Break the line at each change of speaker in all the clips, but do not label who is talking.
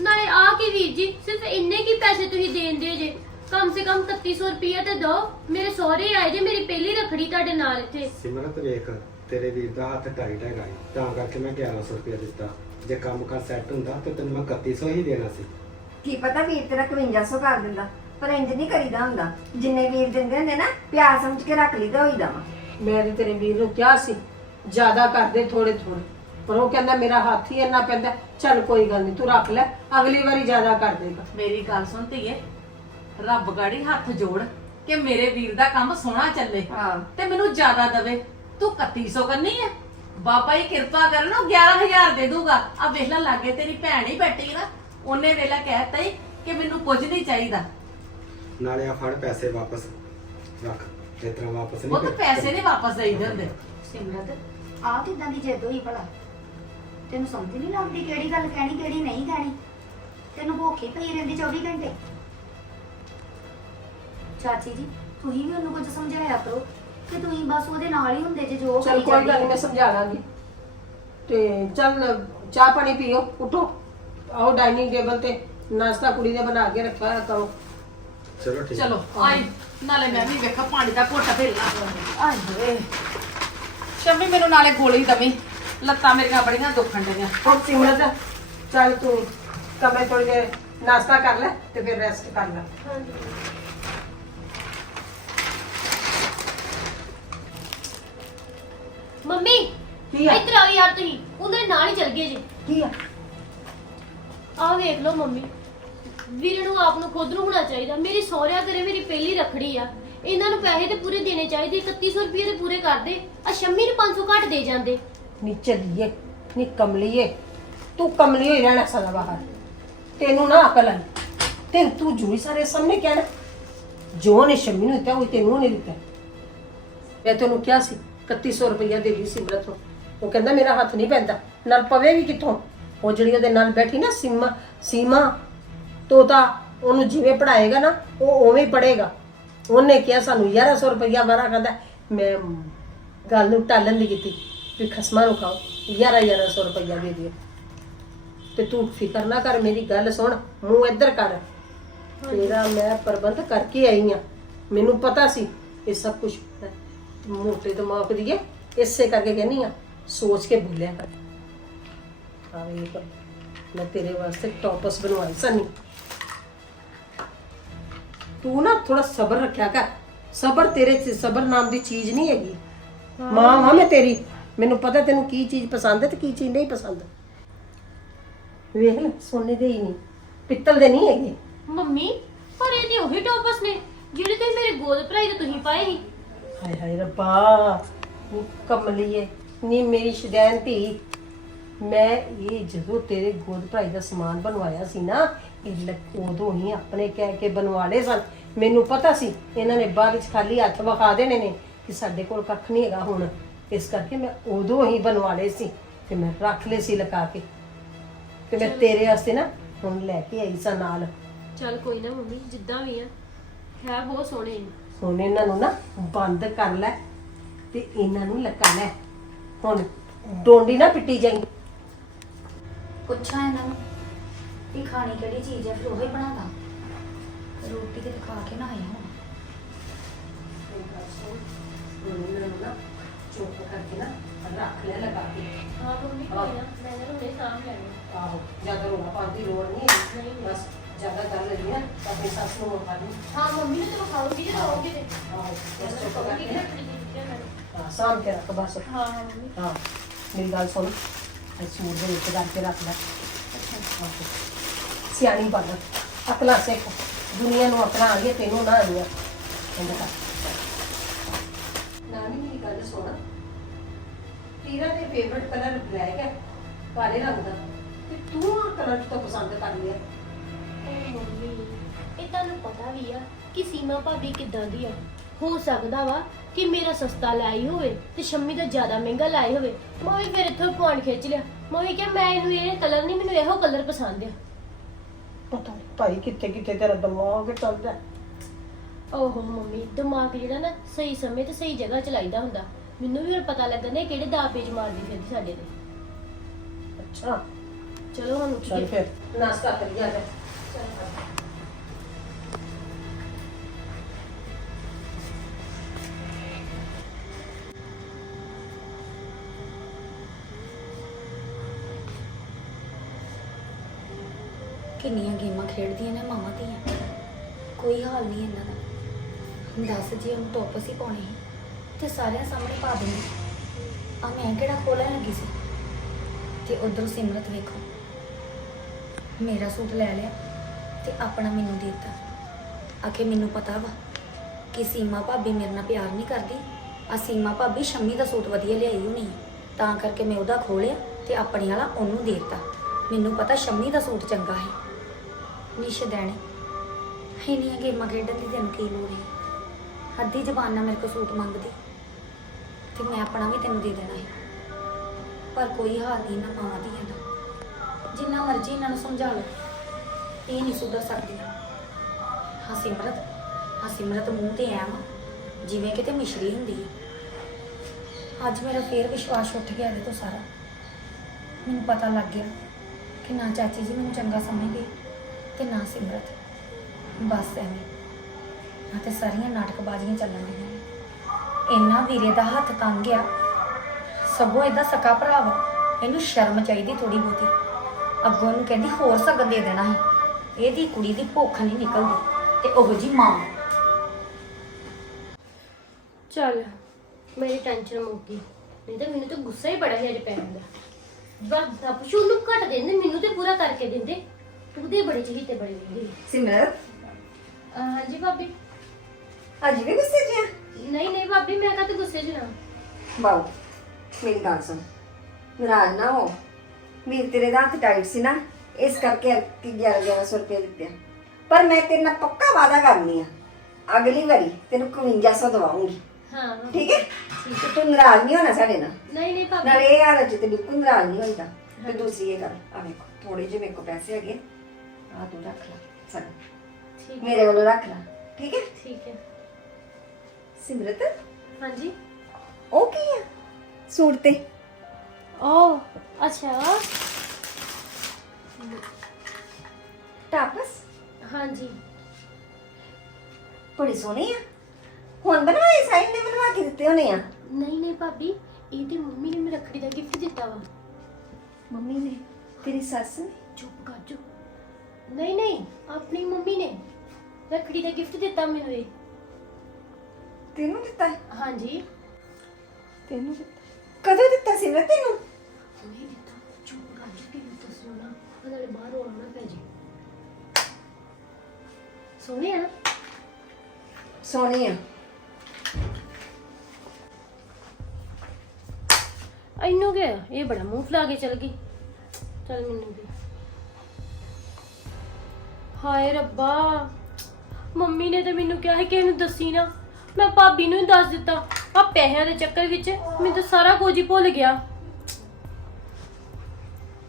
ਨਾਲੇ ਆ ਕੀ ਵੀਰ ਜੀ ਸਿਰਫ ਇੰਨੇ ਕੀ ਪੈਸੇ ਤੁਸੀਂ ਦੇਂਦੇ ਜੇ? ਕਮ ਸੇ ਕਮ 3100 ਰੁਪਏ ਤੇ ਦੋ ਮੇਰੇ ਸਹੁਰੇ ਆਏ ਜੇ ਮੇਰੀ ਪਹਿਲੀ ਰਖੜੀ ਤੁਹਾਡੇ ਨਾਲ ਇੱਥੇ।
ਸਿਮਰਤ ਵੇਖ ਤੇਰੇ ਵੀਰ ਦਾ ਹੱਥ ਟਾਈਟ ਹੈਗਾ ਈ, ਤਾਂ ਕਰਕੇ ਮੈਂ 1100 ਰੁਪਏ ਦਿੱਤਾ। ਜੇ ਕੰਮ ਕਰ ਸੈੱਟ ਹੁੰਦਾ ਤੇ ਤੈਨੂੰ ਮੈਂ 3100 ਹੀ ਦੇਣਾ ਸੀ।
ਕੀ ਪਤਾ ਵੀਰ ਤੇਰਾ 5100 ਕਰ ਦਿੰਦਾ ਪਰ ਇੰਜ ਨਹੀਂ ਕਰੀਦਾ ਹੁੰਦਾ। ਜਿੰਨੇ ਵੀਰ ਦਿੰਦੇ ਹੁੰਦੇ ਨਾ ਪਿਆਰ ਸਮਝ ਕੇ ਰੱਖ ਲਈਦਾ ਹੋਈਦਾ ਵਾ।
ਮੈਂ ਤੇ ਤੇਰੇ ਵੀਰ ਨੂੰ ਕਿਹਾ ਸੀ ਜ਼ਿਆਦਾ ਕਰਦੇ ਥੋੜੇ ਥੋੜੇ ਪਰ ਉਹ ਕਹਿੰਦਾ ਮੇਰਾ ਹੱਥ ਹੀ ਇੰਨਾ ਪੈਂਦਾ ਚੱਲ ਕੋਈ ਗੱਲ ਨਹੀਂ ਤੂੰ ਰੱਖ ਲੈ ਅਗਲੀ ਵਾਰੀ ਜ਼ਿਆਦਾ ਕਰ ਦੇਗਾ।
ਮੇਰੀ ਗੱਲ ਸੁਣ ਧੀਏ ਰੱਬ ਗਾੜੀ ਹੱਥ ਜੋੜ ਕਿ ਮੇਰੇ ਵੀਰ ਦਾ ਕੰਮ ਸੋਹਣਾ ਚੱਲੇ
ਹਾਂ।
ਤੇ ਮੈਨੂੰ ਜ਼ਿਆਦਾ ਦਵੇ। ਤੂੰ 3100 ਕਰਨੀ ਹੈ। ਬਾਬਾ ਜੀ ਕਿਰਪਾ ਕਰਨ ਉਹ 11000 ਦੇ ਦੂਗਾ ਆ ਵੇਖ ਲੈ ਲਾਗੇ ਤੇਰੀ ਭੈਣ ਹੀ ਬੈਠੀ ਨਾ। ਉਹਨੇ ਵੇਲਾ ਕਹਿਤਾ ਹੀ ਕਿ ਮੈਨੂੰ ਕੁਝ ਨਹੀਂ ਚਾਹੀਦਾ।
ਨਾਲੇ ਆ ਫੜ ਪੈਸੇ ਵਾਪਸ ਰੱਖ। ਇਸ ਤਰ੍ਹਾਂ ਵਾਪਸ
ਉਹ ਤਾਂ
ਨਹੀਂ
ਪੈਸੇ ਨਹੀਂ ਵਾਪਸ ਦੇਈਦੇ ਹੁੰਦੇ
ਸਿਮਰਤ ਆਹ ਕਿਦਾਂ ਦੀ ਜਿੱਦ ਹੋਈ ਭਲਾ। ਤੈਨੂੰ ਸਮਝ ਨਹੀਂ ਲੱਗਦੀ ਕਿਹੜੀ ਗੱਲ ਕਹਿਣੀ ਕਿਹੜੀ ਨਹੀਂ ਕਹਿਣੀ। ਤੈਨੂੰ ਭੁੱਖੇ ਪਈ ਰਹਿੰਦੀ 24 ਘੰਟੇ। ਚਾਚੀ ਜੀ ਤੁਸੀਂ ਵੀ ਉਹਨੂੰ ਕੁਝ ਸਮਝਾਇਆ ਕਰੋ ਕਿ ਤੁਸੀਂ ਬਸ ਉਹਦੇ ਨਾਲ ਹੀ ਹੁੰਦੇ ਜੇ ਜੋ
ਚੱਲ ਕੋਈ ਗੱਲ
ਜਾਂਦੀ।
ਮੈਂ ਸਮਝਾ ਲਾਂਗੀ ਤੇ ਚੱਲ ਚਾਹ ਪਾਣੀ ਪੀਓ ਉਠੋ। ਆਓ ਡਾਈਨਿੰਗ ਟੇਬਲ ਤੇ ਨਾਸ਼ਤਾ ਕੁੜੀ ਨੇ ਬਣਾ ਕੇ ਰੱਖਿਆ ਹੋਇਆ ਕਰੋ।
ਚਲੋ ਠੀਕ।
ਚਲੋ ਆਈ। ਨਾਲੇ ਮੈਂ ਵੀ ਵੇਖਾ ਪਾਣੀ ਦਾ ਘੁੱਟ ਫੇਲਣਾ ਆਏ ਹੋਏ। ਸ਼ਮੀ ਮੈਨੂੰ ਨਾਲੇ ਗੋਲੀ ਦਵੀ। ਲੱਤਾਂ ਮੇਰੀਆਂ ਬੜੀਆਂ ਦੁਖਣ ਡਈਆਂ।
ਹੁਣ ਸਿਮਰਤ ਚੱਲ ਤੂੰ ਕਮੇ ਥੋੜੀ ਦੇਰ ਨਾਸ਼ਤਾ ਕਰ ਲੈ ਤੇ ਫਿਰ ਰੈਸਟ ਕਰ ਲੈ।
ਮੰਮੀ
ਕੀ ਆ?
ਇੱਧਰ ਆਓ ਯਾਰ ਤੁਸੀਂ। ਉਹਦੇ ਨਾਲ ਹੀ ਚਲ ਗਏ ਜੇ।
ਕੀ ਆ?
ਆਹ ਵੇਖ ਲਓ ਮੰਮੀ। ਵੀਰ ਨੂੰ ਆਪ ਨੂੰ ਖੁਦ ਨੂੰ ਹੋਣਾ ਚਾਹੀਦਾ। ਮੇਰੀ ਸਹੁਰਿਆਂ ਘਰੇ ਮੇਰੀ ਪਹਿਲੀ ਰਖੜੀ ਆ। ਇਹਨਾਂ ਨੂੰ ਪੈਸੇ ਤੇ ਪੂਰੇ ਦੇਣੇ ਚਾਹੀਦੇ। 3100 ਰੁਪਏ ਤੇ ਪੂਰੇ ਕਰਦੇ ਆ ਸ਼ੰਮੀ ਨੂੰ 500 ਘੱਟ ਦੇ ਜਾਂਦੇ।
ਨੀ ਚੱਲੀਏ ਨੀ ਕਮਲੀਏ। ਤੂੰ ਕਮਲੀ ਹੋਈ ਰਹਿਣਾ ਸਦਾ ਬਾਹਰ। ਤੈਨੂੰ ਨਾ ਅਕਲ ਆਈ। ਤੈਨੂੰ ਤੂੰ ਜੂਈ ਸਾਰੇ ਸਾਹਮਣੇ ਕਹਿਣਾ ਜੋ ਨੇ ਸ਼ਮੀ ਨੂੰ ਦਿੱਤਾ, ਉਹ ਤੈਨੂੰ ਨਹੀਂ ਦਿੱਤਾ। ਮੈਂ ਤੈਨੂੰ ਕਿਹਾ ਸੀ 3100 ਰੁਪਇਆ ਦੇ ਦੀ ਸਿਮਰਤ ਨੂੰ। ਉਹ ਕਹਿੰਦਾ, ਮੇਰਾ ਹੱਥ ਨਹੀਂ ਪੈਂਦਾ। ਨਾਲ ਪਵੇ ਵੀ ਕਿੱਥੋਂ? ਉਹ ਜਿਹੜੀ ਉਹਦੇ ਨਾਲ ਬੈਠੀ ਨਾ, ਸੀਮਾ ਸੀਮਾ, ਤੋਤਾ, ਉਹਨੂੰ ਜਿਵੇਂ ਪੜਾਏਗਾ ਨਾ, ਉਹ ਉਵੇਂ ਹੀ ਪੜੇਗਾ ਉਹਨੇ ਕਿਹਾ, ਸਾਨੂੰ 1100 ਰੁਪਇਆ ਵਾਰਾ ਕਹਿੰਦਾ, ਮੈਂ ਗੱਲ ਨੂੰ ਟਾਲਣ ਦੀ ਕੀਤੀ। ਵੀ ਖਸਮਾਂ ਨੂੰ ਖਾਓ 11 1100 ਰੁਪਇਆ ਦੇ ਦਿਓ। ਤੇ ਤੂੰ ਫਿਕਰ ਨਾ ਕਰ ਮੇਰੀ ਗੱਲ ਸੁਣ ਮੂੰਹ ਇੱਧਰ ਕਰ। ਤੇਰਾ ਮੈਂ ਪ੍ਰਬੰਧ ਕਰਕੇ ਆਈ ਆ। ਮੈਨੂੰ ਪਤਾ ਸੀ ਇਹ ਸਭ ਕੁਝ ਮੋਟੇ ਦਿਮਾਗ ਦੀ ਹੈ ਇਸੇ ਕਰਕੇ ਕਹਿੰਨੀ ਆ ਸੋਚ ਕੇ ਬੋਲਿਆ ਕਰ। ਹਾਂ ਮੈਂ ਤੇਰੇ ਵਾਸਤੇ ਟੌਪਸ ਬਣਵਾਈ ਸਨੀ। ਤੂੰ ਨਾ ਥੋੜਾ ਸਬਰ ਰੱਖਿਆ ਕਰ। ਸਬਰ ਤੇਰੇ ਚ ਸਬਰ ਨਾਮ ਦੀ ਚੀਜ਼ ਨਹੀਂ ਹੈਗੀ। ਮਾਂ ਮਾਂ ਮੈਂ ਤੇਰੀ। ਮੈਨੂੰ ਪਤਾ ਤੈਨੂੰ ਕੀ ਚੀਜ਼ ਪਸੰਦ ਹੈ ਤੇ ਕੀ ਚੀਜ਼ ਨਹੀਂ ਪਸੰਦ। ਵੇਖ ਲੈ ਸੋਨੇ ਦੇ ਹੀ ਨਹੀਂ ਪਿੱਤਲ ਦੇ ਨਹੀਂ ਹੈਗੇ।
ਮੰਮੀ ਪਰ ਇਹਦੇ ਉਹੀ ਟੋਪਸ ਨੇ ਜਿਹੜੇ ਤੇ ਮੇਰੇ ਗੋਦ ਭਰਾਈ ਤੇ ਤੁਸੀਂ ਪਾਏ ਸੀ।
ਹਾਏ ਹਾਏ ਰੱਬਾ ਨੀ ਕਮਲੀਏ ਨੀ ਮੇਰੀ ਸ਼ਦੈਨ ਧੀ ਮੈਂ ਇਹ ਜਦੋਂ ਤੇਰੇ ਗੋਦ ਭਰਾਈ ਦਾ ਸਮਾਨ ਬਣਵਾਇਆ ਸੀ ਨਾ ਇਹ ਲ- ਉਦੋਂ ਹੀ ਆਪਣੇ ਕਹਿ ਕੇ ਬਣਵਾ ਲਏ ਸਨ। ਮੈਨੂੰ ਪਤਾ ਸੀ ਇਹਨਾਂ ਨੇ ਬਾਅਦ ਵਿੱਚ ਖਾਲੀ ਹੱਥ ਵਿਖਾ ਦੇਣੇ ਨੇ ਕਿ ਸਾਡੇ ਕੋਲ ਕੱਖ ਨਹੀਂ ਹੈਗਾ ਹੁਣ। ਇਸ ਕਰਕੇ ਮੈਂ ਉਦੋਂ ਹੀ ਬਣਵਾ ਲਏ ਸੀ ਤੇ ਮੈਂ ਰੱਖ ਲਏ ਸੀ ਲਗਾ ਕੇ। ਤੇ ਮੈਂ ਤੇਰੇ ਵਾਸਤੇ ਨਾ ਹੁਣ ਲੈ ਕੇ ਆਈ ਸਾਂ ਨਾਲ।
ਚੱਲ ਕੋਈ ਨਾ ਮੰਮੀ ਜਿੱਦਾਂ ਵੀ ਆ ਹੈ ਬਹੁਤ ਸੋਹਣੇ ਨੇ।
ਹੁਣ ਇਹਨਾਂ ਨੂੰ ਨਾ ਬੰਦ ਕਰ ਲੈ ਤੇ ਇਹਨਾਂ ਨੂੰ ਲਗਾ ਲੈ। ਹੁਣ ਡੋਂਡੀ ਨਾ ਪਿੱਟੀ ਜਾਈ।
ਪੁੱਛਾਂ ਇਹਨਾਂ ਨੂੰ ਵੀ ਖਾਣੀ ਕਿਹੜੀ ਚੀਜ਼ ਹੈ ਫਿਰ ਉਹ ਹੀ ਬਣਾਦਾ ਰੋਟੀ ਤੇ ਖਾ ਕੇ ਨਾ ਆਇਆ ਹੁਣ।
ਹੁਣ ਇਹਨਾਂ ਨੂੰ ਨਾ ਚੁੱਪ ਕਰਕੇ ਨਾ ਰੱਖ ਲੈ ਲਗਾ ਕੇ।
ਹਾਂ ਮੰਮੀ ਕੋਈ ਨਾ ਮੈਂ ਨਾ ਹੁਣੇ ਸਾਂਭ ਲੈਣੀ।
ਆਹੋ ਜ਼ਿਆਦਾ ਰੋਣਾ ਪਾਉਣ ਦੀ ਲੋੜ ਨਹੀਂ ਹੈ ਬਸ ਜ਼ਿਆਦਾ ਕਰ ਲੈਣੀ ਤਾਂ ਆਪਣੀ ਸੱਸ ਨੂੰ ਨਹੀਂ
ਹਾਂ ਮੰਮੀ ਨੂੰ ਤਾਂ ਜੇ ਰਹੋਗੇ ਤੇ।
ਆਹੋ ਬਸ ਚੁੱਪ ਕਰਕੇ। ਨਾ ਹਾਂ ਸਾਂਭ ਕੇ ਰੱਖ ਬਸ।
ਹਾਂ ਹਾਂ ਮੰਮੀ।
ਹਾਂ ਮੇਰੀ ਗੱਲ ਸੁਣ। ਇਹ ਸੂਟ ਦੇ ਵਿੱਚ ਕਰਕੇ ਰੱਖ ਲੈ। ਆਹੋ। ਸਿਆਣੀ ਬਣ ਅਕਲਾ ਸਿੱਖ। ਦੁਨੀਆ ਨੂੰ ਆਪਣਾ ਆ ਗਿਆ ਤੈਨੂੰ ਨਾ ਆਈਆਂ ਕਹਿੰਦਾ ਨਾਨੀ ਮੇਰੀ ਗੱਲ ਸੁਣ। ਤੇਰਾ ਤੇ ਫੇਵਰਟ ਕਲਰ ਬਲੈਕ ਹੈ ਕਾਲੇ ਰੰਗ ਦਾ। ਤੇ ਤੂੰ ਆ ਕਲਰ ਤੋਂ ਪਸੰਦ ਕਰ ਲਿਆ?
ਓ ਮੰਮੀ ਇਹ ਤੁਹਾਨੂੰ ਪਤਾ ਵੀ ਆ ਕਿ ਸੀਮਾ ਭਾਬੀ ਕਿੱਦਾਂ ਦੀ ਆ। ਹੋ ਸਕਦਾ ਵਾ ਕਿ ਮੇਰਾ ਸਸਤਾ ਲਾਈ ਹੋਵੇ ਤੇ ਸ਼ੰਮੀ ਦਾ ਜ਼ਿਆਦਾ ਮਹਿੰਗਾ ਲਾਈ ਹੋਵੇ। ਮੈਂ ਵੀ ਫਿਰ ਇੱਥੋਂ ਪੁਆਇੰਟ ਖਿੱਚ ਲਿਆ। ਮੈਂ ਵੀ ਕਿਹਾ ਮੈਂ ਇਹਨੂੰ ਇਹ ਕਲਰ ਨਹੀਂ ਮੈਨੂੰ ਇਹੋ ਕਲਰ ਪਸੰਦ ਆ।
ਪਤਾ ਨਹੀਂ ਭਾਈ ਕਿੱਥੇ ਕਿੱਥੇ ਤੇਰਾ ਦਿਮਾਗ ਚੱਲਦਾ।
ਓਹੋ ਮੰਮੀ ਦਿਮਾਗ ਜਿਹੜਾ ਨਾ ਸਹੀ ਸਮੇਂ ਤੇ ਸਹੀ ਜਗ੍ਹਾ ਚਲਾਈਦਾ ਹੁੰਦਾ। ਮੈਨੂੰ ਵੀ ਹੁਣ ਪਤਾ ਲੱਗਾ ਨੇ ਕਿਹੜੇ ਦਾਅ ਪੇਚ ਮਾਰਦੀ ਫਿਰਦੀ ਸਾਡੇ ਤੇ।
ਅੱਛਾ
ਚਲੋ ਹੁਣ
ਚੱਲ
ਉੱਠੀਏ
ਫਿਰ। ਨਾਸ਼ਤਾ ਕਰੀ ਜਾ ਫਿਰ।
ਕਿੰਨੀਆਂ ਗੇਮਾਂ ਖੇਡਦੀਆਂ ਨੇ ਮਾਵਾਂ ਧੀਆਂ। ਕੋਈ ਹਾਲ ਨਹੀਂ ਇਹਨਾਂ ਦਾ। ਦੱਸ ਜੇ ਉਹਨੂੰ ਟੋਪਸ ਹੀ ਪਾਉਣੇ ਸੀ। ਤੇ ਸਾਰਿਆਂ ਸਾਹਮਣੇ ਪਾ ਦਿੰਦੀ। ਆ ਮੈਂ ਕਿਹੜਾ ਖੋਲਣ ਲੱਗੀ ਸੀ? ਤੇ ਉਧਰ ਸਿਮਰਤ ਵੇਖੋ। ਮੇਰਾ ਸੂਟ ਲੈ ਲਿਆ ਤੇ ਆਪਣਾ ਮੈਨੂੰ ਦੇ ਦਿੱਤਾ। ਆਖੇ ਮੈਨੂੰ ਪਤਾ ਵਾ ਕਿ ਸੀਮਾ ਭਾਬੀ ਮੇਰੇ ਨਾਲ ਪਿਆਰ ਨਹੀਂ ਕਰਦੀ। ਆ ਸੀਮਾ ਭਾਬੀ ਸ਼ੰਮੀ ਦਾ ਸੂਟ ਵਧੀਆ ਲਿਆਈ ਹੋਣੀ ਤਾਂ ਕਰਕੇ ਮੈਂ ਉਹਦਾ ਖੋਲਿਆ ਤੇ ਆਪਣੇ ਵਾਲਾ ਉਹਨੂੰ ਦੇ ਦਿੱਤਾ। ਮੈਨੂੰ ਪਤਾ ਸ਼ੰਮੀ ਦਾ ਸੂਟ ਚੰਗਾ ਹੈ। ਨਿਸ਼ ਦੇਣੇ। ਇੰਨੀਆਂ ਗੇਮਾਂ ਖੇਡਣ ਦੀ ਦਿਨ ਕੀ ਲੋੜ ਹੈ? ਅੱਧੀ ਜ਼ਬਾਨ ਨਾਲ ਮੇਰੇ ਕੋਲ ਸੂਟ ਮੰਗਦੀ। ਤੇ ਮੈਂ ਆਪਣਾ ਵੀ ਤੈਨੂੰ ਦੇ ਦੇਣਾ ਹੈ ਪਰ ਕੋਈ ਹਾਲ ਨਹੀਂ ਨਾ ਮਾਵਾਂ ਦੀ ਹੈ ਨਾ। ਜਿੰਨਾ ਮਰਜ਼ੀ ਇਹਨਾਂ ਨੂੰ ਸਮਝਾ ਲਓ, ਇਹ ਨਹੀਂ ਸੁਧਰ ਸਕਦੀ। ਹਾਂ ਸਿਮਰਤ ਹਾਂ ਸਿਮਰਤ ਮੂੰਹ ਤੇ ਐ ਵਾ, ਜਿਵੇਂ ਕਿਤੇ ਮਿਸ਼ਰੀ ਹੁੰਦੀ ਹੈ। ਅੱਜ ਮੇਰਾ ਫੇਰ ਵਿਸ਼ਵਾਸ ਉੱਠ ਗਿਆ ਇਹਦੇ ਤੋਂ ਸਾਰਾ। ਮੈਨੂੰ ਪਤਾ ਲੱਗ ਗਿਆ ਕਿ ਨਾ ਚਾਚੀ ਜੀ ਮੈਨੂੰ ਚੰਗਾ ਸਮਝਦੇ ਤੇ ਨਾ ਸਿਮਰਤ। ਬਸ ਐਵੇਂ। ਆ ਤੇ ਸਾਰੀਆਂ ਨਾਟਕਬਾਜ਼ੀਆਂ ਚੱਲਣ ਦੀਆਂ ਇੰਨਾ ਵੀਰੇ ਦਾ ਹੱਥ ਤੰਗ ਗਿਆ। ਸਗੋਂ ਇਹਦਾ ਸਕਾ ਭਰਾ ਵਾ ਇਹਨੂੰ ਸ਼ਰਮ ਚਾਹੀਦੀ ਥੋੜੀ ਬਹੁਤੀ। ਅੱਗੋਂ ਇਹਨੂੰ ਕਹਿੰਦੀ ਹੋਰ ਸਗਨ ਦੇ ਦੇਣਾ ਹੈ ਇਹਦੀ ਕੁੜੀ ਦੀ ਭੁੱਖ ਨਹੀਂ ਨਿਕਲਦੀ ਤੇ ਉਹੋ ਜੀ ਮਾਂ
ਚੱਲ ਮੇਰੀ ਟੈਨਸ਼ਨ ਮੁੱਕ। ਗਈ ਨਹੀਂ ਤਾਂ ਮੈਨੂੰ ਤਾਂ ਗੁੱਸਾ ਹੀ ਬੜਾ ਸੀ ਅੱਜ ਪੈਣ ਦਾ। ਬਸ ਸਭ ਸ਼ੂ ਨੂੰ ਘਟ ਦਿੰਦੇ ਮੈਨੂੰ ਤੇ ਪੂਰਾ ਕਰਕੇ ਦਿੰਦੇ। ਉਹਦੇ ਬੜੇ ਚਹੀਤੇ ਬੜੇ ਦਿੰਦੇ
ਸਿਮਰਤ?
ਹਾਂਜੀ ਭਾਬੀ।
ਅੱਜ ਵੀ ਗੁੱਸੇ 'ਚ ਆ?
ਨਹੀਂ ਨਹੀਂ ਭਾਬੀ ਮੈਂ ਕਦੇ ਗੁੱਸੇ 'ਚ ਨਾ
ਬਾਉ ਮੇਰੀ ਗੱਲ ਸੁਣ। ਨਾਰਾਜ਼ ਨਾ ਹੋ। ਵੀਰ ਤੇਰੇ ਦਾ ਹੱਥ ਟਾਈਟ ਸੀ ਨਾ ਇਸ ਕਰਕੇ ਕਿ 11 1100 ਰੁਪਏ ਦਿੱਤੇ ਆ। ਪਰ ਮੈਂ ਤੇਰੇ ਨਾਲ ਪੱਕਾ ਵਾਅਦਾ ਕਰਨੀ ਆ। ਅਗਲੀ ਵਾਰੀ ਤੈਨੂੰ 5100 ਦਵਾਉਂਗੀ
ਹਾਂ
ਠੀਕ ਹੈ? ਤੇ ਤੂੰ ਨਾਰਾਜ਼ ਨਹੀਂ ਹੋਣਾ ਸਾਡੇ ਨਾਲ।
ਨਹੀਂ ਨਹੀਂ ਭਾਬੀ।
ਨਾਲੇ ਇਹ ਹਾਲਤ 'ਚ ਤੇ ਬਿਲਕੁਲ ਨਾਰਾਜ਼ ਨਹੀਂ ਹੋਈਦਾ। ਤੇ ਦੂਸਰੀ ਇਹ ਗੱਲ ਆ ਵੇਖੋ ਥੋੜੇ ਜਿਹੇ ਮੇਰੇ ਕੋਲ ਪੈਸੇ ਹੈਗੇ ਆ। ਤੂੰ ਰੱਖ ਲੈ ਸਭ
ਠੀਕ
ਮੇਰੇ ਵੱਲੋਂ ਰੱਖ ਲੈ। ਠੀਕ ਹੈ?
ਠੀਕ ਹੈ।
ਸਿਮਰਤ?
ਹਾਂਜੀ।
ਉਹ ਕੀ ਆ? ਸੂਟ ਤੇ।
ਓ ਅੱਛਾ।
ਟਾਪਸ?
ਹਾਂਜੀ।
ਬੜੀ ਸੋਹਣੀ ਆ। ਹੁਣ ਬਣਵਾਏ? ਸਾਈਨ ਨੇ ਬਣਵਾ ਕੇ ਦਿੱਤੇ ਹੋਣੇ ਆ।
ਨਹੀਂ ਨਹੀਂ ਭਾਬੀ ਇਹ ਤੇ ਮੰਮੀ ਨੇ ਮੈਨੂੰ ਰੱਖੜੀ ਦਾ ਗਿਫਟ ਦਿੱਤਾ ਵਾ।
ਮੰਮੀ ਨੇ? ਤੇਰੀ ਸੱਸ ਨੇ?
ਚੁੱਪ ਕਰ ਜੋ ਨਹੀਂ ਨਹੀਂ ਆਪਣੀ ਮੰਮੀ ਨੇ ਰੱਖੜੀ ਦਾ ਗਿਫਟ ਦਿੱਤਾ ਮੈਨੂੰ ਇਹ।
ਤੈਨੂੰ ਦਿੱਤਾ ਹੈ?
ਹਾਂਜੀ।
ਤੈਨੂੰ ਦਿੱਤਾ ਕਦੋਂ ਦਿੱਤਾ ਸੀ ਮੈਂ ਤੈਨੂੰ?
ਉਹਨੇ ਦਿੱਤਾ। ਚੁੱਪ ਕਰ ਜੋ ਕਿ ਦੱਸੋ ਨਾ। ਨਾਲੇ ਬਾਹਰ ਹੋਣਾ ਨਾ ਪੈ ਜੇ। ਸੋਹਣੇ ਆ ਨਾ?
ਸੋਹਣੀ ਆ।
ਇਹਨੂੰ ਕੀ ਹੋਇਆ? ਇਹ ਬੜਾ ਮੂੰਹ ਫਲਾ ਕੇ ਚਲ ਗਈ। ਚਲ ਮੈਨੂੰ ਵੀ। ਹਾਏ ਰੱਬਾ ਮੰਮੀ ਨੇ ਤਾਂ ਮੈਨੂੰ ਕਿਹਾ ਸੀ ਕਿ ਇਹਨੂੰ ਦੱਸੀ ਨਾ। ਮੈਂ ਭਾਬੀ ਨੂੰ ਹੀ ਦੱਸ ਦਿੱਤਾ। ਆ ਪੈਸਿਆਂ ਦੇ ਚੱਕਰ ਵਿੱਚ ਮੈਨੂੰ ਤਾਂ ਸਾਰਾ ਕੁਝ ਹੀ ਭੁੱਲ ਗਿਆ।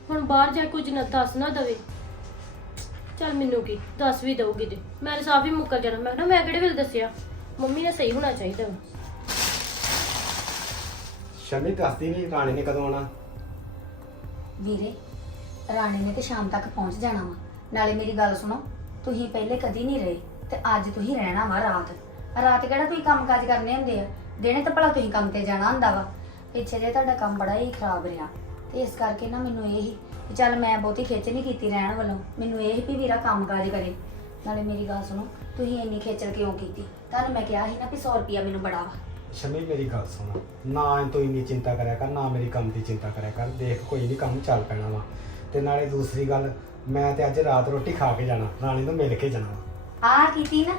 ਹੁਣ ਬਾਹਰ ਜਾ ਕੇ ਕੁਝ ਨਾ ਦੱਸ ਨਾ ਦਵੇ। ਚਲ ਮੈਨੂੰ ਕੀ ਦੱਸ ਵੀ ਦਊਗੀ ਤੇ। ਮੈਂ ਤਾਂ ਸਾਫ਼ ਹੀ ਮੁੱਕਰ ਜਾਣਾ। ਮੈਂ ਕਿਹਾ ਮੈਂ ਕਿਹੜੇ ਵੇਲੇ ਦੱਸਿਆ? ਮੰਮੀ ਨੇ ਸਹੀ ਹੋਣਾ ਚਾਹੀਦਾ। ਵਾ।
ਸ਼ਮੀ ਦੱਸਦੀ ਨਹੀਂ ਰਾਣੀ ਨੇ ਕਦੋਂ ਆਉਣਾ।
ਵੀਰੇ ਰਾਣੀ ਨੇ ਤੇ ਸ਼ਾਮ ਤੱਕ ਪਹੁੰਚ ਜਾਣਾ ਵਾ। ਨਾਲੇ ਮੇਰੀ ਗੱਲ ਸੁਣੋ ਤੁਸੀਂ ਪਹਿਲੇ ਕਦੀ ਨਹੀਂ ਰਹੇ ਤੇ ਅੱਜ ਤੁਸੀਂ ਰਹਿਣਾ ਵਾ ਰਾਤ। ਰਾਤ ਕਿਹੜਾ ਕੋਈ ਕੰਮਕਾਜ ਕਰਨੇ ਹੁੰਦੇ ਆ? ਦਿਨੇ ਤਾਂ ਭਲਾ ਤੁਸੀਂ ਕੰਮ ਤੇ ਜਾਣਾ ਹੁੰਦਾ ਵਾ। ਪਿੱਛੇ ਜੇ ਤੁਹਾਡਾ ਕੰਮ ਬੜਾ ਹੀ ਖਰਾਬ ਰਿਹਾ। ਤੇ ਇਸ ਕਰਕੇ ਨਾ ਮੈਨੂੰ ਇਹ ਹੀ ਵੀ ਚੱਲ ਮੈਂ ਬਹੁਤੀ ਖੇਚ ਨਹੀਂ ਕੀਤੀ ਰਹਿਣ ਵੱਲੋਂ। ਮੈਨੂੰ ਇਹ ਹੀ ਵੀ ਵੀਰਾ ਕੰਮਕਾਜ ਕਰੇ। ਨਾਲੇ ਮੇਰੀ ਗੱਲ ਸੁਣੋ ਤੁਸੀਂ ਇੰਨੀ ਖੇਚਲ ਕਿਉਂ ਕੀਤੀ? ਤੁਹਾਨੂੰ ਮੈਂ ਕਿਹਾ ਸੀ ਨਾ ਵੀ 100 ਰੁਪਿਆ ਮੈਨੂੰ ਬੜਾ ਵਾ।
ਸ਼ਮੀ ਮੇਰੀ ਗੱਲ ਸੁਣ। ਨਾ ਤੂੰ ਇੰਨੀ ਚਿੰਤਾ ਕਰਿਆ ਕਰ ਨਾ ਮੇਰੀ ਕੰਮ ਦੀ ਚਿੰਤਾ ਕਰਿਆ ਕਰ। ਦੇਖ ਕੋਈ ਨਹੀਂ ਕੰਮ ਚੱਲ ਪੈਣਾ ਵਾ। ਤੇ ਨਾਲੇ ਦੂਸਰੀ ਗੱਲ ਮੈਂ ਤੇ ਅੱਜ ਰਾਤ ਰੋਟੀ ਖਾ ਕੇ ਜਾਣਾ। ਰਾਣੀ ਨੂੰ ਮਿਲ ਕੇ ਜਾਣਾ ਵਾ।
ਆਹ ਕੀਤੀ ਨਾ।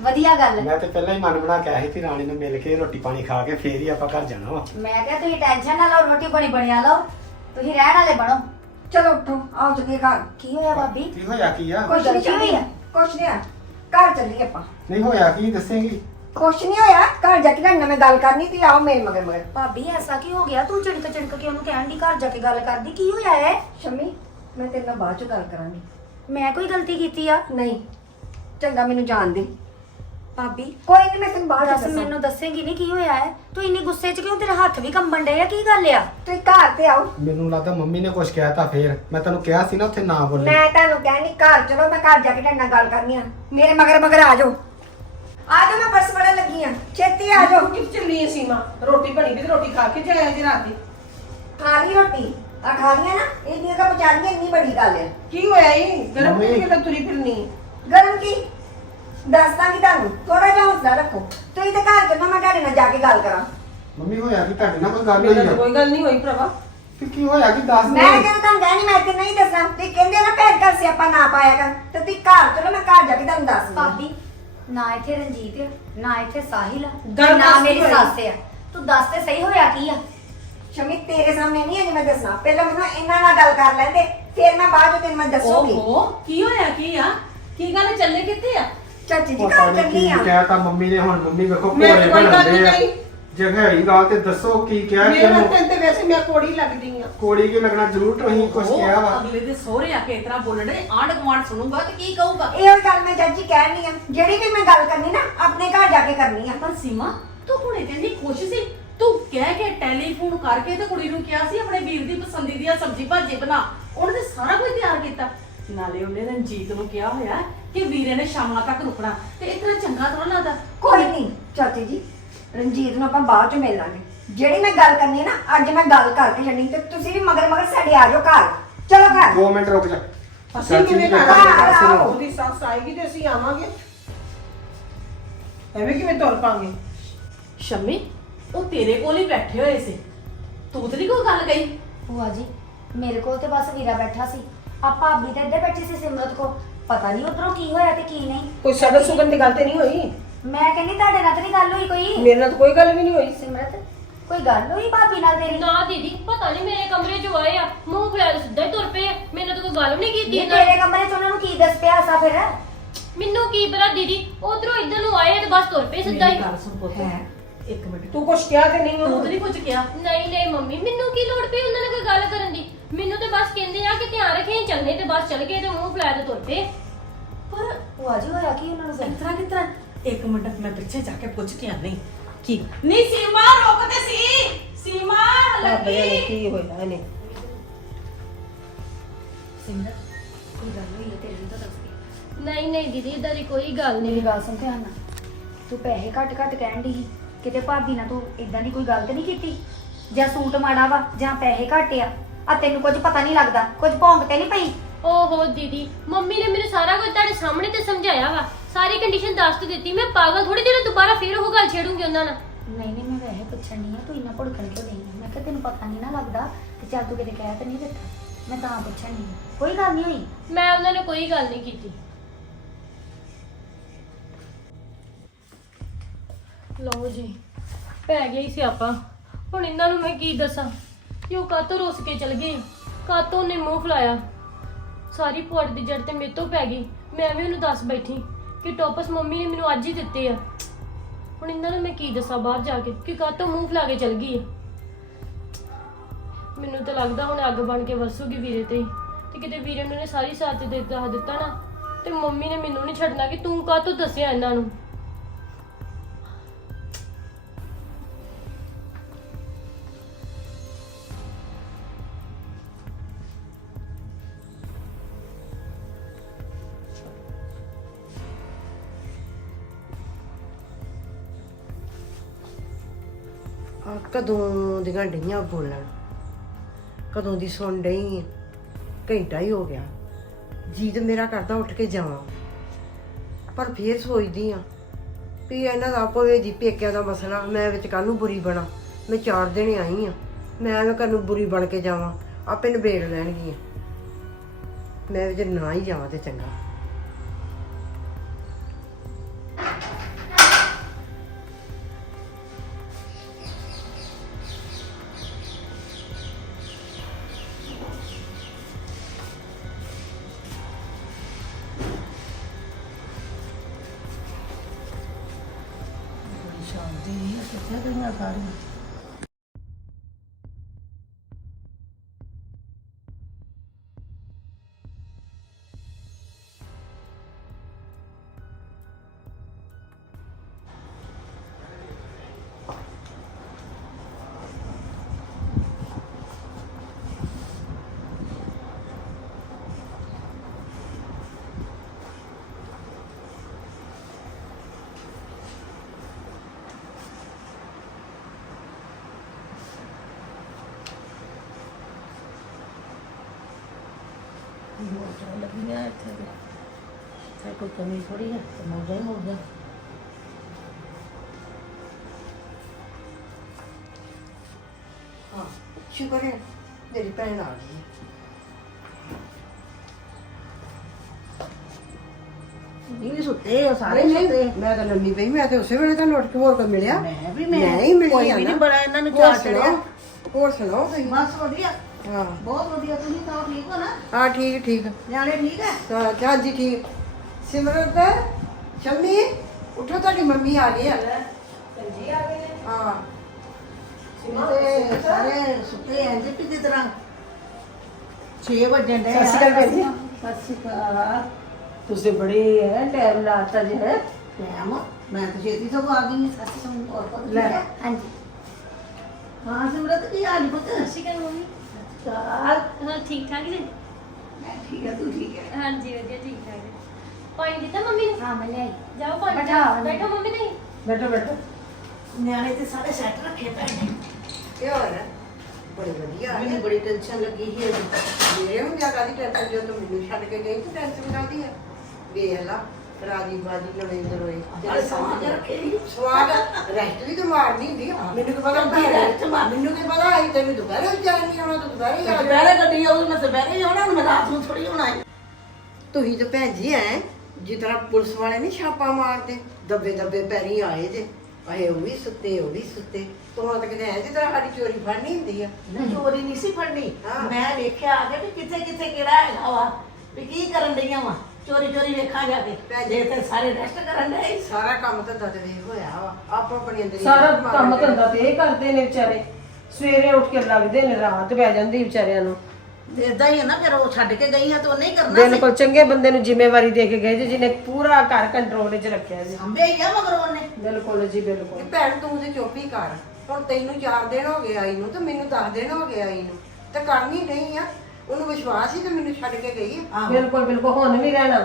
ਵਧੀਆ ਗੱਲ।
ਮੈਂ ਤੇ ਪਹਿਲਾਂ ਹੀ ਮਨ ਬਣਾ ਕੇ ਆਇਆ ਸੀ ਕਿ ਰਾਣੀ ਨੂੰ ਮਿਲ ਕੇ ਰੋਟੀ ਪਾਣੀ ਖਾ ਕੇ ਫੇਰ ਹੀ ਆਪਾਂ ਘਰ ਜਾਣਾ ਵਾ।
ਮੈਂ ਕਿਹਾ ਤੁਸੀਂ ਟੈਨਸ਼ਨ ਨਾ ਲਓ ਰੋਟੀ ਬਣੀ ਬਣਿਆ ਲਓ। ਤੁਸੀਂ ਰਹਿਣ ਵਾਲੇ ਬਣੋ।
ਚਲੋ ਉੱਠੋ ਆਓ ਚੱਲੀਏ ਘਰ।
ਕੀ ਹੋਇਆ ਭਾਬੀ?
ਕੀ ਹੋਇਆ ਕੀ ਆ?
ਕੁਛ ਨਹੀਂ
ਗਲਤੀ ਹੋਈ।
ਚੱਲੀ
ਆ?
ਕੁਛ ਨਹੀਂ ਆ ਘਰ ਚੱਲੀਏ ਆਪਾਂ।
ਨਹੀਂ ਹੋਇਆ ਕੀ ਦੱਸੇਂਗੀ?
ਕੁਛ ਨਹੀਂ ਹੋਇਆ। ਘਰ ਜਾ ਕੇ ਨਾਲ ਮੈਂ ਗੱਲ ਕਰਨੀ ਤੇ ਆਓ ਮੇਰੇ ਮਗਰ ਮਗਰ।
ਭਾਬੀ ਐਸਾ ਕੀ ਹੋ ਗਿਆ? ਤੂੰ ਚਿੜਕ ਚਿੜਕ ਕੇ ਉਹਨੂੰ ਕਹਿਣ ਦੀ ਘਰ ਜਾ ਕੇ ਗੱਲ ਕਰਦੀ। ਕੀ ਹੋਇਆ ਹੈ
ਸ਼ਮੀ ਮੈਂ ਤੇਰੇ ਨਾਲ ਬਾਅਦ ਚ ਗੱਲ ਕਰਾਂਗੀ।
ਮੈਂ ਕੋਈ ਗਲਤੀ ਕੀਤੀ ਆ?
ਨਹੀਂ। ਚੰਗਾ ਮੈਨੂੰ ਜਾਣ ਦੇ।
ਭਾਬੀ
ਕੋਈ ਨਹੀਂ ਮੈਂ ਤੈਨੂੰ ਬਾਅਦ
ਦੱਸ
ਦੱਸ।
ਮੈਨੂੰ ਦੱਸੇਂਗੀ ਨਹੀਂ ਕੀ ਹੋਇਆ ਹੈ। ਤੂੰ ਇੰਨੀ ਗੁੱਸੇ 'ਚ ਕਿਉਂ ਤੇਰੇ ਹੱਥ ਵੀ ਕੰਬਣ ਡਏ ਆ ਕੀ ਗੱਲ ਆ?
ਤੁਸੀਂ ਘਰ ਤੇ ਆਓ।
ਮੈਨੂੰ ਲੱਗਦਾ ਮੰਮੀ ਨੇ ਕੁਝ ਕਹਿਤਾ ਫੇਰ। ਮੈਂ ਤੈਨੂੰ ਕਿਹਾ ਸੀ ਨਾ ਉੱਥੇ ਨਾ ਬੋਲੀ।
ਮੈਂ ਤੁਹਾਨੂੰ ਕਹਿਣੀ ਘਰ ਚਲੋ ਮੈਂ ਘਰ ਜਾ ਕੇ ਤੁਹਾਡੇ ਨਾਲ ਗੱਲ ਕਰਨੀ ਆ। ਮੇਰੇ ਮਗਰ ਮਗਰ ਆ ਜਾਓ। ਆ ਜਾਓ ਮੈਂ ਪਰਸ ਫੜਨ ਲੱਗੀ ਆ। ਛੇਤੀ ਆ ਜਾਓ।
ਕਿੱਥੇ ਚੱਲੀ ਏ ਸੀਮਾ। ਰੋਟੀ ਬਣੀ ਵੀ ਤੇ ਰੋਟੀ ਖਾ ਕੇ ਜਾਇਆ ਜੀ ਰਾਤ ਦੀ।
ਖਾ ਲਈ ਰੋਟੀ? ਆ ਖਾ ਲਈਆਂ ਨਾ? ਇਹ ਦੀਆਂ ਕਾ ਬਚਾ ਲਈਆਂ ਇੰਨੀ ਬੜੀ ਗੱਲ ਹੈ
ਕੀ ਹੋਇਆ ਈ? ਗਰਮ
ਮੰਮੀ।
ਕਿਤੇ ਕਿਤੇ ਤੁਰੀ ਫਿਰਨੀ?
ਗਰਮ ਕੀ? ਦੱਸਦਾ ਕਿ ਤੁਹਾਨੂੰ ਥੋੜਾ ਜਿਹਾ ਹੌਸਲਾ ਰੱਖੋ। ਤੁਸੀਂ ਤੇ ਘਰ ਚੱਲੋ ਮੈਂ ਤੁਹਾਡੇ ਨਾਲ ਜਾ ਕੇ ਗੱਲ ਕਰਾਂ।
ਮੰਮੀ ਹੋਇਆ ਕਿ? ਤੁਹਾਡੇ ਨਾਲ ਕੋਈ ਗੱਲ
ਮੇਰਾ
ਹੋਈ
ਤਾਂ
ਆ
ਕੋਈ ਗੱਲ ਨਹੀਂ ਹੋਈ ਭਰਾਵਾ।
ਕਿ ਕੀ ਹੋਇਆ? ਕਿ ਦੱਸ
ਮੈਂ ਜਦੋਂ ਤੁਹਾਨੂੰ ਕਹਿਣੀ ਮੈਂ ਇੱਥੇ ਨਹੀਂ ਦੱਸਣਾ ਤੇ ਕਹਿੰਦੇ ਨਾ ਭੈਣ ਘਰ ਸਿਆਪਾ ਨਾ ਪਾਇਆ ਕਰ। ਤੇ ਤੁਸੀਂ ਘਰ ਚਲੋ ਮੈਂ ਘਰ ਜਾ ਕੇ ਤੁਹਾਨੂੰ ਦੱਸ
ਭਾਬੀ ਨਾ ਇੱਥੇ ਰਣਜੀਤ ਆ ਨਾ ਇੱਥੇ ਸਾਹਿਲ ਆ
ਗੱਲ
ਤੇ ਨਾ
ਦੱਸ
ਮੇਰੀ
ਹੋਈ?
ਸੱਸ ਆ। ਤੂੰ ਦੱਸ ਤੇ ਸਹੀ ਹੋਇਆ ਕੀ ਆ?
ਸ਼ਮੀ ਤੇਰੇ ਸਾਹਮਣੇ ਨਹੀਂ ਅਜੇ ਮੈਂ ਦੱਸਣਾ। ਪਹਿਲਾਂ ਮੈਨੂੰ ਇਹਨਾਂ ਨਾਲ ਗੱਲ ਕਰ ਲੈਂਦੇ ਫਿਰ ਮੈਂ ਬਾਅਦ ਚ ਤੈਨੂੰ ਮੈਂ ਦੱਸੂਗੀ।
ਓਹੋ ਕੀ ਹੋਇਆ ਕੀ ਆ? ਕੀ ਗੱਲ ਚੱਲੇ ਕਿੱਥੇ ਆ?
ਚਾਚੀ ਜੀ
ਪਤਾ
ਘਰ
ਨਹੀਂ
ਚੱਲੀ
ਕੀ
ਆ।
ਕਹਿਤਾ ਮੰਮੀ ਨੇ ਹੁਣ ਮੰਮੀ ਵੇਖੋ
ਮੈਂ
ਘੋੜੇ
ਕੋਈ ਗੱਲ
ਬਣਾਉਂਦੇ
ਨਹੀਂ
ਆ।
ਕਹੀ।
ਜੇ ਹੈਗੀ ਗੱਲ ਤੇ ਦੱਸੋ ਕੀ ਕਿਹਾ
ਮੇਰੇ
ਤੈਨੂੰ।
ਹੱਥਾਂ ਤੇ ਵੈਸੇ ਮੈਂ ਕੋੜੀ ਲੱਗਦੀ ਆ।
ਕੋੜੀ ਕੀ ਲੱਗਣਾ? ਜ਼ਰੂਰ ਤੁਸੀਂ ਕੁਝ
ਓਹੋ,
ਕਿਹਾ ਵਾ।
ਅਗਲੇ ਦੇ ਸਹੁਰੇ ਆ ਕੇ ਇਸ ਤਰ੍ਹਾਂ ਬੋਲਣੇ ਆਂਢ ਗੁਆਂਢ ਸੁਣੂਗਾ ਤੇ ਕੀ ਕਹੂਗਾ?
ਇਹੋ ਗੱਲ ਮੈਂ ਚਾਚੀ ਕਹਿਣੀ ਆ। ਜਿਹੜੀ ਵੀ ਮੈਂ ਗੱਲ ਕਰਨੀ ਨਾ ਆਪਣੇ ਘਰ ਜਾ ਕੇ ਕਰਨੀ ਆ।
ਪਰ ਸੀਮਾ ਤੂੰ ਹੁਣੇ ਤੇ ਇੰਨੀ ਖੁਸ਼ ਸੀ। ਤੂੰ ਕਹਿ ਕੇ ਟੈਲੀਫੋਨ ਕਰਕੇ ਤੇ ਕੁੜੀ ਨੂੰ ਕਿਹਾ ਸੀ ਆਪਣੇ ਵੀਰ ਦੀ ਪਸੰਦੀ ਦੀ ਸਬਜ਼ੀ ਭਾਜੀ ਬਣਾ। ਉਹਨੇ ਤੇ ਸਾਰਾ ਕੁਝ ਤਿਆਰ ਕੀਤਾ। ਨਾਲੇ ਉਹਨੇ ਰਣਜੀਤ ਨੂੰ ਕਿਹਾ ਹੋਇਆ ਕਿ ਵੀਰੇ ਨੇ ਸ਼ਾਮਾਂ ਤੱਕ ਰੁਕਣਾ। ਤੇ ਇਤਨਾ ਚੰਗਾ ਥੋੜਾ ਲੱਗਦਾ।
ਕੋਈ ਨਹੀਂ ਚਾਚੀ ਜੀ ਰਣਜੀਤ ਨੂੰ ਆਪਾਂ ਬਾਅਦ ਚ ਮਿਲ ਲਾਂਗੇ ਜਿਹੜੀ ਮੈਂ ਗੱਲ ਕਰਨੀ ਹੈ ਨਾ ਅੱਜ ਮੈਂ ਗੱਲ ਕਰਕੇ ਛੱਡਣੀ ਤੇ ਤੁਸੀਂ ਵੀ ਮਗਰ ਮਗਰ ਸਾਡੇ ਆ ਜਾਓ ਘਰ। ਚਲੋ ਘਰ।
2 ਮਿੰਟ ਰੁਕ ਜਾ।
ਅਸੀਂ
ਚਾਚੀ
ਕਿਵੇਂ
ਜੀ
ਕਰਾਂਗੇ
ਕਹਿੰਦੇ ਆ, ਸੁਣੋ।
ਉਹਦੀ ਸੱਸ ਆਏਗੀ ਤੇ ਅਸੀਂ ਆਵਾਂਗੇ। ਐਵੇਂ ਕਿਵੇਂ ਤੁਰ ਪਾਂਗੇ?
ਸ਼ਮੀ ਉਹ ਤੇਰੇ ਕੋਲ ਹੀ ਬੈਠੇ ਹੋਏ ਸੀ। ਤੂੰ ਤੇ ਨਹੀਂ ਕੋਈ ਗੱਲ ਕਹੀ?
ਭੂਆ ਜੀ ਮੇਰੇ ਕੋਲ ਤੇ ਬਸ ਵੀਰਾ ਬੈਠਾ ਸੀ। ਆ ਭਾਬੀ ਤੇ ਇੱਧਰ ਬੈਠੀ ਸੀ ਸਿਮਰਤ ਕੋ ਪਤਾ ਨਹੀਂ ਉਧਰੋਂ ਕੀ ਹੋਇਆ ਤੇ ਕੀ ਨਹੀਂ।
ਕੋਈ ਸਗਨ ਸੁਗਨ ਦੀ ਗੱਲ ਤੇ ਨਹੀਂ ਹੋਈ?
ਮੈਂ ਕਹਿੰਦੀ ਤੁਹਾਡੇ ਨਾਲ ਤਾਂ ਨਹੀਂ ਗੱਲ ਹੋਈ ਕੋਈ।
ਮੇਰੇ ਨਾਲ ਤਾਂ ਕੋਈ ਗੱਲ ਵੀ ਨਹੀਂ ਹੋਈ।
ਸਿਮਰਤ ਕੋਈ ਗੱਲ ਹੋਈ ਭਾਬੀ ਨਾਲ ਤੇਰੀ?
ਨਾ ਦੀਦੀ ਪਤਾ ਨਹੀਂ ਮੇਰੇ ਕਮਰੇ 'ਚ ਆਏ ਆ। ਮੂੰਹ ਫੁਲਾ ਕੇ ਸਿੱਧਾ ਹੀ ਤੁਰ ਪਏ ਆ। ਮੈਨੂੰ ਤਾਂ ਕੋਈ ਗੱਲ ਵੀ ਨਹੀਂ ਕੀਤੀ
ਇਹ
ਇਹਨਾਂ ਨੇ।
ਤੇਰੇ ਕਮਰੇ ਚ ਉਹਨਾਂ ਨੂੰ ਕੀ ਦੱਸ ਪਿਆ ਸਾ ਫਿਰ?
ਮੈਨੂੰ ਕੀ ਪਤਾ ਦੀਦੀ ਉਧਰੋਂ ਇੱਧਰ ਨੂੰ ਆਏ ਆ ਤੇ ਬਸ ਤੁਰ ਪਏ ਸਿੱਧਾ ਹੀ।
ਮੇਰੀ ਗੱਲ ਸੁਣ ਪੁੱਤ।
ਹੈ।
ਇੱਕ ਮਿੰਟ।
ਤੂੰ ਕੁਛ ਕਿਹਾ ਤੇ ਨਹੀਂ
ਤੂੰ ਤੇ
ਉਹਨੂੰ
ਨਹੀਂ ਕੁਝ ਕਿਹਾ।
ਨਹੀਂ ਨਹੀਂ ਮੰਮੀ ਮੈਨੂੰ ਕੀ ਲੋੜ ਪਈ ਉਹਨਾਂ ਨੇ ਕੋਈ ਗੱਲ ਕਰਨ ਦੀ? ਮੈਨੂੰ ਤੇ ਬਸ ਕਹਿੰਦੇ ਆ ਕਿ ਧਿਆਨ ਰੱਖੇ ਚੱਲਨੇ ਤੇ ਬਸ ਚੱਲ ਗਏ ਤੇ ਮੂੰਹ ਫੁਲਾ ਕੇ ਤੁਰ ਪਏ
ਪਰ
ਭੂਆ ਜੀ ਹੋਇਆ ਕੀ ਉਹਨਾਂ ਨੂੰ?
ਇਸ ਤਰ੍ਹਾਂ ਇੱਕ ਮਿੰਟ ਮੈਂ ਪਿੱਛੇ ਜਾ ਕੇ ਪੁੱਛ ਕੇ ਆਨੀ ਕੀ? ਨਹੀਂ ਸੀਮਾ ਰੁਕ ਤੇ ਸੀ। ਸੀਮਾ ਲੱਗੀ।
ਕੀ ਹੋਇਆ ਇਹਨੇ?
ਕੋਈ ਗੱਲ ਹੋਈ ਹੈ ਤੇਰੇ ਨੂੰ ਤਾਂ ਦੱਸ ਦੇ
ਨਹੀਂ ਨਹੀਂ ਦੀਦੀ ਇਦਾਂ ਦੀ ਕੋਈ ਗੱਲ ਨਹੀਂ।
ਮੇਰੀ ਗੱਲ ਸੁਣ ਧਿਆਨ ਨਾਲ। ਤੂੰ ਪੈਸੇ ਘੱਟ ਘੱਟ ਕਹਿਣ ਦੀ ਕਿਤੇ ਭਾਬੀ ਨਾਲ ਤੂੰ ਇਦਾਂ ਦੀ ਕੋਈ ਗੱਲ ਤੇ ਨਹੀਂ ਕੀਤੀ? ਜਾਂ ਸੂਟ ਮਾੜਾ ਵਾ ਜਾਂ ਪੈਸੇ ਘੱਟ ਆ? ਆ ਤੈਨੂੰ ਕੁਝ ਪਤਾ ਨਹੀਂ ਲੱਗਦਾ ਕੁਝ ਭੌਂਕ ਤੇ ਨਹੀਂ ਪਈ?
ਓਹੋ ਦੀਦੀ ਮੰਮੀ ਨੇ ਮੈਨੂੰ ਸਾਰਾ ਕੁਝ ਤੁਹਾਡੇ ਸਾਹਮਣੇ ਤੇ ਸਮਝਾਇਆ ਵਾ। ਸਾਰੀ ਕੰਡੀਸ਼ਨ ਦੱਸ ਤੇ ਦਿੱਤੀ ਮੈਂ ਪਾਗਲ ਥੋੜੀ ਦੇਰ ਦੁਬਾਰਾ ਫੇਰ ਉਹ ਗੱਲ ਛੇੜੂੰਗੀ ਉਹਨਾਂ ਨਾਲ।
ਨਹੀਂ ਨਹੀਂ ਮੈਂ ਵੈਸੇ ਪੁੱਛਣ ਨਹੀਂ ਆ ਤੂੰ ਇੰਨਾ ਭੁੜਕਣ ਕਿਉਂ ਨਹੀਂ? ਮੈਂ ਕਿਹਾ ਤੈਨੂੰ ਪਤਾ ਨਹੀਂ ਨਾ ਲੱਗਦਾ ਤੇ ਚੱਲ ਤੂੰ ਕਿਤੇ ਕਹਿ ਤਾਂ ਨਹੀਂ ਦਿੱਤਾ। ਮੈਂ ਤਾਂ ਪੁੱਛਣ ਨਹੀਂ। ਕੋਈ ਗੱਲ ਨਹੀਂ ਹੋਈ?
ਮੈਂ ਉਹਨਾਂ ਨੇ ਕੋਈ ਗੱਲ ਨਹੀਂ ਕੀਤੀ। ਲਓ ਜੀ ਪੈ ਗਈ ਸੀ ਆਪਾਂ। ਹੁਣ ਇਹਨਾਂ ਨੂੰ ਮੈਂ ਕੀ ਦੱਸਾਂ? ਕਿ ਉਹ ਕਾਤੋਂ ਰੁੱਸ ਕੇ ਚਲ ਗਈ? ਕਾਤੋਂ ਨੇ ਮੂੰਹ ਫਲਾਇਆ? ਸਾਰੀ ਪੁਆੜ ਦੀ ਜੜ ਤੇ ਮੇਰੇ ਤੋਂ ਪੈ ਗਈ। ਮੈਂ ਵੀ ਉਹਨੂੰ ਦੱਸ ਬੈਠੀ ਕਿ ਟੋਪਸ ਮੰਮੀ ਨੇ ਮੈਨੂੰ ਅੱਜ ਹੀ ਦਿੱਤੇ ਆ। ਹੁਣ ਇਹਨਾਂ ਨੂੰ ਮੈਂ ਕੀ ਦੱਸਾਂ ਬਾਹਰ ਜਾ ਕੇ ਕਿ ਕਾਤੋਂ ਮੂੰਹ ਫਲਾ ਕੇ ਚਲ ਗਈ ਹੈ ਮੈਨੂੰ ਤਾਂ ਲੱਗਦਾ ਹੁਣ ਅੱਗ ਬਣ ਕੇ ਵਰਸੂਗੀ ਵੀਰੇ ਤੇ ਹੀ। ਤੇ ਕਿਤੇ ਵੀਰੇ ਨੂੰ ਨੇ ਸਾਰੀ ਸਾਥ ਦੇ ਦਿੱਤਾ ਦਿੱਤਾ ਨਾ, ਤੇ ਮੰਮੀ ਨੇ ਮੈਨੂੰ ਨਹੀਂ ਛੱਡਣਾ ਕਿ ਤੂੰ ਕਾਹਤੋਂ ਦੱਸਿਆ ਇਹਨਾਂ ਨੂੰ?
ਕਦੋਂ ਦੀਆਂ ਡਈਆਂ ਬੋਲਣ? ਕਦੋਂ ਦੀ ਸੁਣ ਡਈ ਆਂ। ਘੰਟਾ ਹੀ ਹੋ ਗਿਆ। ਜੀ ਤੇ ਮੇਰਾ ਕਰਦਾ ਉੱਠ ਕੇ ਜਾਵਾਂ। ਪਰ ਫੇਰ ਸੋਚਦੀ ਆ ਵੀ ਇਹਨਾਂ ਦਾ ਆਪੋ ਜੀ ਪੇਕਿਆਂ ਦਾ ਮਸਲਾ, ਮੈਂ ਵਿੱਚ ਕਾਹਨੂੰ ਬੁਰੀ ਬਣਾ। ਮੈਂ ਚਾਰ ਦਿਨ ਆਈ ਆ। ਮੈਂ ਐਵੇਂ ਕਾਹਨੂੰ ਬੁਰੀ ਬਣ ਕੇ ਜਾਵਾਂ। ਆਪੇ ਨਿਬੇੜ ਲੈਣਗੀਆਂ। ਮੈਂ ਵਿੱਚ ਨਾ ਹੀ ਜਾਵਾਂ ਤੇ ਚੰਗਾ।
ਲੱਗੀਆਂ ਇੱਥੇ ਤੇ ਤੇ ਕੋਈ ਕਮੀ ਥੋੜੀ ਹੈ ਤੇ ਮੌਜਾਂ ਹੀ ਮੌਜਾਂ
ਹਾਂ ਸ਼ੁਕਰ ਹੈ ਮੇਰੀ ਭੈਣ ਆ ਗਈ
ਵੀ ਸੁੱਤੇ ਆ ਸਾਰੇ
ਨਹੀਂ,
ਸੁੱਤੇ।
ਨਹੀਂ, ਮੈਂ ਤਾਂ ਲੰਮੀ ਪਈ ਮੈਂ ਤੇ ਉਸੇ ਵੇਲੇ ਤਾਂ ਉੱਠ ਕੇ ਹੋਰ ਕੋਈ ਮਿਲਿਆ।
ਮੈਂ ਵੀ ਮੈਂ
ਮੈਂ ਹੀ ਮਿਲੀ
ਕੋਈ
ਆ
ਵੀ
ਨਾ।
ਨਹੀਂ ਬੜਾ ਇਹਨਾਂ ਨੂੰ
ਹੋਰ
ਚਾਰ
ਸੁਣਾਓ?
ਚੜਿਆ
ਹੋਰ ਸੁਣਾਓ ਤੁਸੀਂ?
ਬਸ ਵਧੀਆ।
ਹਾਂ।
ਬਹੁਤ ਵਧੀਆ ਤੁਸੀਂ ਤਾਂ ਠੀਕ ਹੋ ਨਾ?
ਹਾਂ ਠੀਕ ਠੀਕ।
ਨਿਆਣੇ ਠੀਕ ਹੈ
ਹਾਂ ਹਾਂਜੀ ਠੀਕ। ਸਿਮਰਤ ਸ਼ਮੀ ਉੱਠੋ ਤੁਹਾਡੀ ਮੰਮੀ ਆ ਗਈ ਆ।
ਜੀ ਆ ਗਏ ਨੇ।
ਹਾਂ।
ਤੇ ਸਾਰੇ ਸੁੱਤੇ ਐ ਜੇ ਕਿਤੇ ਤਰ੍ਹਾਂ? 6 ਵਜੇ ਡੇ
ਸਤਿ ਸ਼੍ਰੀ ਅਕਾਲ ਭੈਣ ਜੀ।
ਸਤਿ ਸ਼੍ਰੀ ਅਕਾਲ।
ਤੁਸੀਂ ਬੜੀ ਹੈ ਟਾਈਮ ਲਾਤਾ ਜੀ ਹੈ?
ਟਾਈਮ ਮੈਂ ਤਾਂ ਛੇਤੀ ਤੋਂ ਆ ਗਈ ਸੱਚ ਸੁਣ ਹੋਰ ਪਤਾ
ਲੈ।
ਹਾਂਜੀ।
ਹਾਂ ਸਿਮਰਤ ਕੀ ਹਾਲ ਪੁੱਤ?
ਸਤਿ ਸ਼੍ਰੀ ਅਕਾਲ ਮੰਮੀ।
ਚਾਲ
ਹਾਂ ਠੀਕ ਠਾਕ ਜੀ?
ਮੈਂ ਠੀਕ ਹੈ ਤੂੰ ਠੀਕ ਹੈ
ਹਾਂਜੀ ਵਧੀਆ ਠੀਕ ਠਾਕ। ਜੀ ਪਾਣੀ ਦਿੱਤਾ ਮੰਮੀ ਨੂੰ?
ਹਾਂ ਮੈਂ ਲਿਆਈ।
ਜਾਓ ਪਾਣੀ
ਬਿਠਾ
ਲਿਆਓ। ਬੈਠੋ ਮੰਮੀ ਤੁਸੀਂ।
ਬੈਠੋ ਬੈਠੋ।
ਨਿਆਣੇ ਤੇ ਸਾਰੇ ਸੈੱਟ ਰੱਖੇ ਪਏ ਨੇ।
ਕੀ ਹੋ ਰਿਹਾ ਬੜੀ ਵਧੀਆ।
ਮੈਨੂੰ ਬੜੀ ਟੈਨਸ਼ਨ ਲੱਗੀ ਸੀ। ਅੱਜ
ਮੇਰੇ ਹੁੰਦਿਆ ਕਾਦੀ ਟੈਨਸ਼ਨ ਜੋ ਤੂੰ ਮੈਨੂੰ ਛੱਡ ਕੇ ਗਈ ਤੂੰ ਟੈਨਸ਼ਨ ਕਾਦੀ ਆ? ਵੇਖ ਲਾ। ਰਾਜੀ ਬਾਜੀ ਨਵਿੰਦਰ ਹੋਏ
ਜਿਹੜੇ ਸਮਾਜ ਰੱਖੇ ਸੀ।
ਸਵਾਦ ਰੈਸਟ ਵੀ ਤਾਂ ਮਾਰਨੀ ਹੁੰਦੀ। ਆ ਮੈਨੂੰ ਕੀ ਪਤਾ
ਹੁੰਦੀ rest ਮਾਰਨੀ।
ਮੈਨੂੰ ਕੀ ਪਤਾ ਆਈ ਤੈਨੂੰ ਦੁਪਹਿਰੇ ਜਾਣੀ ਆਉਣਾ ਤੂੰ ਦੁਪਹਿਰੇ ਆ ਜਾਣਾ।
ਦੁਪਹਿਰੇ ਗੱਡੀ ਆਉ ਮੈਂ ਦੁਪਹਿਰੇ ਆਉਣਾ ਹੁਣ ਮੈਂ ਰਾਤ ਨੂੰ ਥੋੜੀ ਆਉਣਾ ਹੈ।
ਤੁਸੀਂ ਤਾਂ ਭੈਣ ਜੀ ਐ ਜਿਸ ਤਰ੍ਹਾਂ ਪੁਲਿਸ ਵਾਲੇ ਨਹੀਂ ਛਾਪਾ ਮਾਰਦੇ ਦੱਬੇ ਦੱਬੇ ਪੈਰੀ ਆਏ ਜੇ। ਆਏ ਉਹ ਵੀ ਸੁੱਤੇ ਉਹ ਵੀ ਸੁੱਤੇ। ਤੂੰ ਤਾਂ ਕਿਤੇ ਐ ਜਿਸ ਤਰ੍ਹਾਂ ਸਾਡੀ ਚੋਰੀ ਫੜਨੀ ਹੁੰਦੀ ਆ।
ਨਹੀਂ ਚੋਰੀ ਨਹੀਂ ਸੀ ਫੜਨੀ।
ਹਾਂ।
ਮੈਂ ਵੇਖਿਆ ਆ ਕੇ ਵੀ ਕਿੱਥੇ ਕਿੱਥੇ ਕਿਹੜਾ ਹੈਗਾ ਵਾ ਵੀ ਕੀ ਕਰਨ ਡਈਆਂ ਵਾ। ਚੋਰੀ ਚੋਰੀ ਵੇਖਾਂ ਜਾ ਕੇ। ਜੇ। ਤੇ ਸਾਰੇ ਰੈਸਟ ਕਰਨ ਦੇ।
ਸਾਰਾ ਕੰਮ ਧੰਦਾ ਤੇ ਵੇਖ ਹੋਇਆ ਵਾ। ਆਪੋ ਆਪਣੀ ਅੰਦਰ
ਸਾਰਾ ਕੰਮ ਧੰਦਾ ਤੇ ਇਹ ਕਰਦੇ ਨੇ ਵਿਚਾਰੇ। ਸਵੇਰੇ ਉੱਠ ਕੇ ਲੱਗਦੇ ਨੇ ਰਾਤ ਪੈ ਜਾਂਦੀ ਵਿਚਾਰਿਆਂ ਨੂੰ।
ਇਦਾਂ ਹੀ ਹੈ ਨਾ ਫਿਰ ਉਹ ਛੱਡ ਕੇ ਗਈ ਆ ਤਾਂ ਉਹਨੇ ਹੀ ਕਰਨਾ ਸੀ।
ਬਿਲਕੁਲ ਚੰਗੇ ਬੰਦੇ ਨੂੰ ਜ਼ਿੰਮੇਵਾਰੀ ਦੇ ਕੇ ਗਏ ਜੀ ਜਿਹਨੇ ਪੂਰਾ ਘਰ ਕੰਟਰੋਲ ਵਿੱਚ ਰੱਖਿਆ ਜੀ।
ਸੰਭੇ ਹੀ ਆ ਮਗਰ ਉਹਨੇ।
ਬਿਲਕੁਲ ਜੀ ਬਿਲਕੁਲ।
ਭੈਣ ਤੂੰ ਤੇ ਚੁੱਪ ਹੀ ਕਰ। ਹੁਣ ਤੈਨੂੰ 4 ਦਿਨ ਹੋ ਗਏ ਆਈ ਨੂੰ ਤੇ ਮੈਨੂੰ 10 ਦਿਨ ਹੋ ਗਏ ਆਈ ਨੂੰ। ਤੇ ਕਰਨੀ ਨਹੀਂ ਆ। ਉਹਨੂੰ ਵਿਸ਼ਵਾਸ ਹੀ ਤੇ ਮੈਨੂੰ ਛੱਡ ਕੇ ਗਈ ਆ
ਆਹੋ।
ਬਿਲਕੁਲ ਬਿਲਕੁਲ ਹੁਣ ਵੀ ਰਹਿਣਾ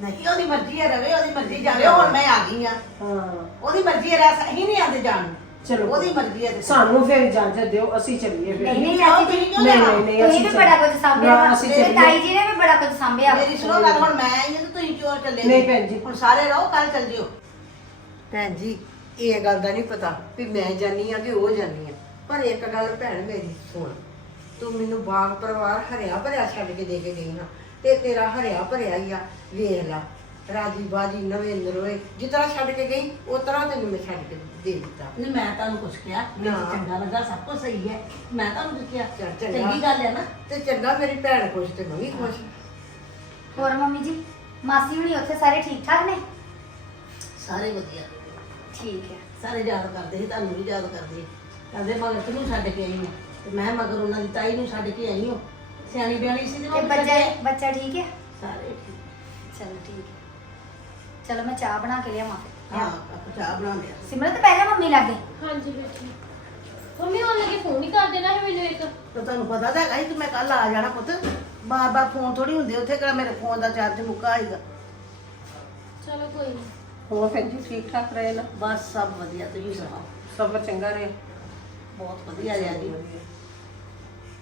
ਨਹੀਂ ਉਹਦੀ ਮਰਜ਼ੀ ਹੈ ਰਵੇ ਉਹਦੀ ਮਰਜ਼ੀ ਜਾਵੇ ਹੁਣ ਮੈਂ ਆ ਗਈ ਆ
ਹਾਂ
ਉਹਦੀ ਮਰਜ਼ੀ ਹੈ ਰਹਿ ਅਸੀਂ ਨਹੀਂ ਆਂਦੇ ਜਾਣ ਨੂੰ।
ਚਲੋ
ਉਹਦੀ ਮਰਜ਼ੀ ਹੈ ਤੇ
ਸਾਨੂੰ ਫਿਰ ਇਜਾਜ਼ਤ ਦਿਓ ਅਸੀਂ ਚੱਲੀਏ ਫਿਰ
ਨਹੀਂ ਨਹੀਂ ਅੱਜ
ਤੁਸੀਂ ਕਿਉਂ
ਨਹੀਂ? ਨਹੀਂ ਨਹੀਂ
ਤੁਸੀਂ
ਅਸੀਂ
ਵੀ ਬੜਾ ਕੁਝ ਸਾਂਭਿਆ
ਨਾ,
ਵਾ
ਅਸੀਂ
ਮੇਰੇ
ਚੱਲੀਏ।
ਤਾਈ ਜੀ ਨੇ ਵੀ ਬੜਾ ਕੁਝ ਸਾਂਭਿਆ।
ਮੇਰੀ ਸੁਣੋ ਗੱਲ ਹੁਣ ਮੈਂ ਆਈ ਹਾਂ ਤੇ ਤੁਸੀਂ ਚੋਰ ਚੱਲੇ
ਨਹੀਂ
ਜੀ।
ਭੈਣ ਜੀ।
ਹੁਣ ਸਾਰੇ ਰਹੋ ਕੱਲ ਚੱਲ ਜਿਓ
ਭੈਣ ਜੀ ਇਹ ਗੱਲ ਦਾ ਨਹੀਂ ਪਤਾ ਵੀ ਮੈਂ ਜਾਨੀ ਆ ਕਿ ਉਹ ਜਾਨੀ ਆ ਪਰ ਇੱਕ ਗੱਲ ਭੈਣ ਮੇਰੀ ਸੁਣ ਤੂੰ ਮੈਨੂੰ ਬਾਗ ਪਰਿਵਾਰ ਹਰਿਆ ਭਰਿਆ ਛੱਡ ਕੇ ਦੇ ਕੇ ਗਈ ਨਾ ਤੇ ਤੇਰਾ ਹਰਿਆ ਭਰਿਆ ਹੀ ਆ ਵੇਖ ਲਾ। ਰਾਜੀ ਬਾਜੀ ਨਵੇਂਦਰ ਹੋਏ ਜਿਸ ਤਰ੍ਹਾਂ ਛੱਡ ਕੇ ਗਈ ਉਹ ਤਰ੍ਹਾਂ ਤੈਨੂੰ ਮੈਂ ਛੱਡ ਕੇ ਦੇ ਦਿੱਤਾ।
ਨਹੀਂ ਮੈਂ ਤੁਹਾਨੂੰ ਕੁਝ ਕਿਹਾ ਮੈਨੂੰ
ਨਾ।
ਚੰਗਾ ਲੱਗਾ ਸਭ ਕੁਝ ਸਹੀ ਹੈ। ਮੈਂ ਤੁਹਾਨੂੰ ਕੁਝ ਕਿਹਾ
ਚੱਲ ਚੰਗਾ।
ਚੰਗੀ ਗੱਲ ਹੈ ਨਾ?
ਤੇ ਚੰਗਾ ਮੇਰੀ ਭੈਣ ਖੁਸ਼ ਤੇ ਮੈਂ ਵੀ ਖੁਸ਼।
ਹੋਰ ਮੰਮੀ ਜੀ ਮਾਸੀ ਹੁਣੀ ਉੱਥੇ ਸਾਰੇ ਠੀਕ ਠਾਕ ਨੇ?
ਸਾਰੇ ਵਧੀਆ।
ਠੀਕ ਹੈ।
ਸਾਰੇ ਯਾਦ ਕਰਦੇ ਸੀ ਤੁਹਾਨੂੰ ਵੀ ਯਾਦ ਕਰਦੇ ਸੀ। ਕਹਿੰਦੇ ਮਗਰ ਤੈਨੂੰ ਛੱਡ ਕੇ ਆਈ ਹਾਂ। ਤੇ ਮੈਂ ਮਗਰ ਉਹਨਾਂ ਦੀ ਤਾਈ ਨੂੰ ਛੱਡ ਕੇ ਆਈ ਹਾਂ। ਸਿਆਣੀ ਬਿਆਣੀ ਸੀ ਤੇ
ਤੇ
ਮੈਂ
ਬੱਚਾ ਠੀਕ ਹੈ?
ਸਾਰੇ ਠੀਕ।
ਚਲੋ ਠੀਕ ਹੈ। ਚਲੋ ਮੈਂ ਚਾਹ ਬਣਾ ਕੇ ਲਿਆਵਾਂ। ਫਿਰ
ਹਾਂ ਚਾਹ ਬਣਾ ਲਿਆ।
ਸਿਮਰਤ ਪਹਿਲਾਂ ਮੰਮੀ ਲੱਗੇ
ਹਾਂਜੀ ਬੈਠੀ। ਮੰਮੀ ਉਹ ਲੱਗੇ ਫੋਨ ਹੀ ਕਰ ਦੇਣਾ ਹੈ ਮੈਨੂੰ ਇੱਕ।
ਤੇ ਤੁਹਾਨੂੰ ਪਤਾ ਤਾਂ ਹੈਗਾ ਸੀ ਕਿ ਮੈਂ ਕੱਲ ਆ ਜਾਣਾ ਪੁੱਤ। ਬਾਰ ਬਾਰ ਫੋਨ ਥੋੜੀ ਹੁੰਦੇ ਉੱਥੇ ਕਿਹੜਾ ਮੇਰੇ ਫੋਨ ਦਾ ਚਾਰਜ ਮੁੱਕਾ ਆਏਗਾ
ਚਲੋ ਕੋਈ ਨਹੀਂ
ਹੋਰ ਭੈਣ ਜੀ ਠੀਕ ਠਾਕ ਰਹੇ ਨਾ?
ਬਸ ਸਭ ਵਧੀਆ ਤੁਸੀਂ ਸੁਣਾਓ?
ਸਭ ਚੰਗਾ ਰਹੇ।
ਬਹੁਤ ਵਧੀਆ ਰਿਹਾ ਜੀ।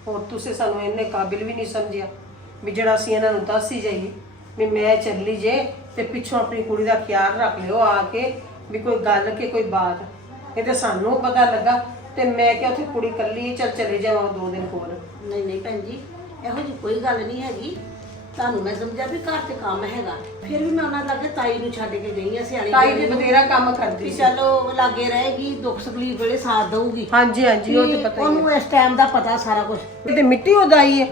ਹੋਰ ਤੁਸੀਂ ਸਾਨੂੰ ਇੰਨੇ ਕਾਬਿਲ ਵੀ ਨਹੀਂ ਸਮਝਿਆ ਵੀ ਜਿਹੜਾ ਅਸੀਂ ਇਹਨਾਂ ਨੂੰ ਦੱਸ ਹੀ ਜਾਈਏ ਵੀ ਮੈਂ ਚੱਲੀ ਜੇ ਤੇ ਪਿੱਛੋਂ ਆਪਣੀ ਕੁੜੀ ਦਾ ਖਿਆਲ ਰੱਖ ਲਿਓ ਆ ਕੇ ਵੀ ਕੋਈ ਗੱਲ ਕਿ ਕੋਈ ਬਾਤ। ਇਹ ਤੇ ਸਾਨੂੰ ਪਤਾ ਲੱਗਾ ਤੇ ਮੈਂ ਕਿਹਾ ਉੱਥੇ ਕੁੜੀ ਕੱਲੀ ਚੱਲ ਚਲੇ ਜਾਵਾਂ ਦੋ ਦਿਨ ਕੋਲ
ਨਹੀਂ ਨਹੀਂ ਭੈਣ ਜੀ, ਇਹੋ ਜਿਹੀ ਕੋਈ ਗੱਲ ਨਹੀਂ ਹੈਗੀ। ਤੁਹਾਨੂੰ ਮੈਂ ਸਮਝਿਆ ਵੀ ਘਰ 'ਚ ਕੰਮ ਹੈਗਾ। ਫਿਰ ਵੀ ਮੈਂ ਉਹਨਾਂ ਲਾਗੇ ਤਾਈ ਨੂੰ ਛੱਡ ਕੇ ਗਈ ਆ ਸਿਆਣੀ
ਤਾਈ
ਨੂੰ।
ਬਥੇਰਾ ਕੰਮ ਕਰਦੀ
ਵੀ
ਸੀ।
ਚਲੋ ਲਾਗੇ ਰਹੇਗੀ ਦੁੱਖ ਤਕਲੀਫ ਵੇਲੇ ਸਾਥ ਦਊਗੀ।
ਹਾਂਜੀ ਹਾਂਜੀ ਉਹ ਤੇ ਪਤਾ ਹੀ
ਉਹਨੂੰ ਇਸ ਟਾਈਮ ਦਾ ਪਤਾ ਸਾਰਾ ਕੁਝ
ਹੈ ਤੇ ਮਿੱਟੀ ਉਹਦਾ ਆਈ ਹੈ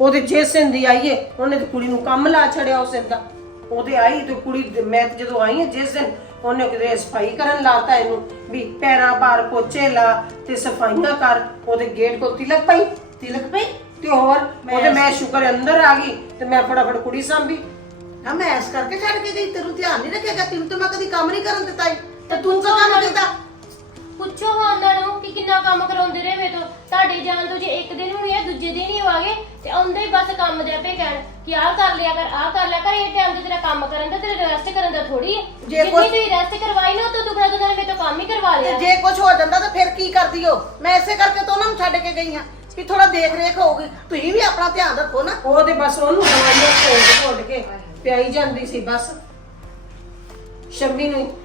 ਉਹਦੇ ਜਿਸ ਦਿਨ ਦੀ ਆਈ ਹੈ ਉਹਨੇ ਤੇ ਕੁੜੀ ਨੂੰ ਕੰਮ ਲਾ ਛੜਿਆ ਉਸ ਦਿਨ ਦਾ। ਉਹਦੇ ਆਈ ਤੇ ਕੁੜੀ ਦੇ- ਮੈਂ ਤੇ ਜਦੋਂ ਆਈ ਹਾਂ ਜਿਸ ਦਿਨ ਉਹਨੇ ਕਿਤੇ ਸਫ਼ਾਈ ਕਰਨ ਲਾਤਾ ਇਹਨੂੰ। ਵੀ ਪੈਰਾਂ ਬਾਹਰ ਪੋਚੇ ਲਾ ਤੇ ਸਫਾਈਆਂ ਕਰ। ਉਹਦੇ ਗੇਟ ਕੋਲ ਤਿਲਕ ਪਈ
ਤਿਲਕ ਪਈ।
ਤੇ ਹੋਰ ਉਹਦੇ ਮੈਂ ਸ਼ੁਕਰ ਅੰਦਰ ਆ ਗਈ ਤੇ ਮੈਂ ਫਟਾਫਟ ਕੁੜੀ ਸਾਂਭੀ।
ਹਾਂ ਮੈਂ ਇਸ ਕਰਕੇ ਛੱਡ ਕੇ ਗਈ ਤੈਨੂੰ ਧਿਆਨ ਨਹੀਂ ਰੱਖੇਗਾ ਤੈਨੂੰ ਤਾਂ ਮੈਂ ਕਦੀ ਕੰਮ ਨਹੀਂ ਕਰਨ ਦਿੱਤਾ ਈ। ਤੇ ਤੂੰ ਕਿਉਂ ਕੰਮ ਕੀਤਾ?
ਪੁੱਛੋ ਹਾਂ ਉਹਨਾਂ ਨੂੰ ਕਿ ਕਿੰਨਾ ਕੰਮ ਕਰਾਉਂਦੇ ਰਹੇ ਵੇ ਤੋਂ। ਤੁਹਾਡੇ ਜਾਣ ਤੋਂ ਜੇ ਇੱਕ ਦਿਨ ਹੋਣੀ ਹੈ ਦੂਜੇ ਦਿਨ ਹੀ ਆਵਾਂਗੇ ਤੇ ਆਉਂਦੇ ਹੀ ਬਸ ਕੰਮ ਦੇ ਪੇ ਕਹਿਣ ਕਿ ਆਹ ਕਰ ਲਿਆ ਕਰ ਆਹ ਕਰ ਲਿਆ ਕਰ ਇਹ ਟਾਈਮ ਤੇ ਤੇਰਾ ਕੰਮ ਕਰਨ ਦਾ ਤੇਰੇ ਰੈਸਟ ਕਰਨ ਦਾ ਥੋੜੀ ਹੈ
ਜੇ
ਜਿੰਨੀ
ਕੁਛ-
ਤੁਸੀਂ ਰੈਸਟ ਕਰਵਾਈ ਨਾ ਤੋਂ ਦੁਖਦਾ ਤਾਂ ਮੇਰੇ ਤੋਂ ਕੰਮ ਹੀ ਕਰਵਾ
ਤੇ
ਲਿਆ।
ਜੇ ਕੁਝ ਹੋ ਜਾਂਦਾ ਤਾਂ ਫਿਰ ਕੀ ਕਰਦੀ ਹੋ ਮੈਂ ਇਸੇ ਕਰਕੇ ਤਾਂ ਉਹਨਾਂ ਨੂੰ ਛੱਡ ਕੇ ਗਈ ਹਾਂ। ਵੀ ਥੋੜਾ ਦੇਖ ਰੇਖ ਹੋਊਗੀ। ਤੁਸੀਂ ਵੀ ਆਪਣਾ ਧਿਆਨ ਰੱਖੋ ਨਾ।
ਉਹ ਤੇ ਬਸ ਉਹਨੂੰ ਦਵਾਈਆਂ ਘੋਟ ਘੋਟ ਕੇ ਪਿਆਈ ਜਾਂਦੀ ਸੀ ਬਸ। ਸ਼ੰਮੀ ਨੂੰ।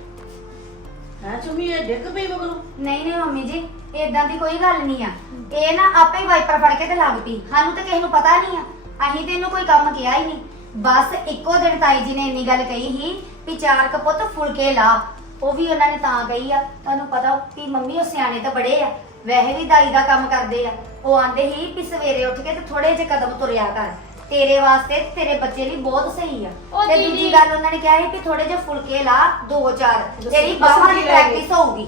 ਹੈ ਚੁੰਮੀ ਇਹ ਡਿੱਗ ਪਈ ਮਗਰੋਂ?
ਨਹੀਂ ਨਹੀਂ ਮੰਮੀ ਜੀ ਏਦਾਂ ਦੀ ਕੋਈ ਗੱਲ ਨਹੀਂ ਆ। ਇਹ ਨਾ ਆਪੇ ਹੀ ਵਾਈਪਰ ਫੜ ਕੇ ਤੇ ਲੱਗ ਪਈ। ਸਾਨੂੰ ਤਾਂ ਕਿਸੇ ਨੂੰ ਪਤਾ ਨਹੀਂ ਆ। ਅਸੀਂ ਤੇ ਇਹਨੂੰ ਕੋਈ ਕੰਮ ਕਿਹਾ ਹੀ ਨਹੀਂ। ਬਸ ਇੱਕੋ ਦਿਨ ਤਾਈ ਜੀ ਨੇ ਇੰਨੀ ਗੱਲ ਕਹੀ ਸੀ ਵੀ ਚਾਰ ਕਪੁੱਤ ਫੁਲਕੇ ਲਾ। ਉਹ ਵੀ ਉਹਨਾਂ ਨੇ ਤਾਂ ਕਹੀ ਆ। ਤੁਹਾਨੂੰ ਪਤਾ ਵੀ ਮੰਮੀ ਉਹ ਸਿਆਣੇ ਤਾਂ ਬੜੇ ਆ। ਵੈਸੇ ਵੀ ਦਾਈ ਦਾ ਕੰਮ ਕਰਦੇ ਆ। ਉਹ ਆਂਦੇ ਹੀ ਵੀ ਸਵੇਰੇ ਉੱਠ ਕੇ ਤੇ ਥੋੜੇ ਜਿਹੇ ਕਦਮ ਤੁਰਿਆ ਕਰ। ਤੇਰੇ ਵਾਸਤੇ ਤੇ ਤੇਰੇ ਬੱਚੇ ਲਈ ਬਹੁਤ ਸਹੀ ਆ।
ਉਹ
ਤੇ
ਦੀਦੀ-
ਦੂਜੀ ਗੱਲ ਉਹਨਾਂ ਨੇ ਕਿਹਾ ਸੀ ਵੀ ਥੋੜੇ ਜਿਹੇ ਫੁਲਕੇ ਲਾ ਦੋ ਚਾਰ। ਤੇਰੀ ਬਾਹਾਂ ਦੀ
ਕੀ?
ਪ੍ਰੈਕਟਿਸ ਹੋਊਗੀ।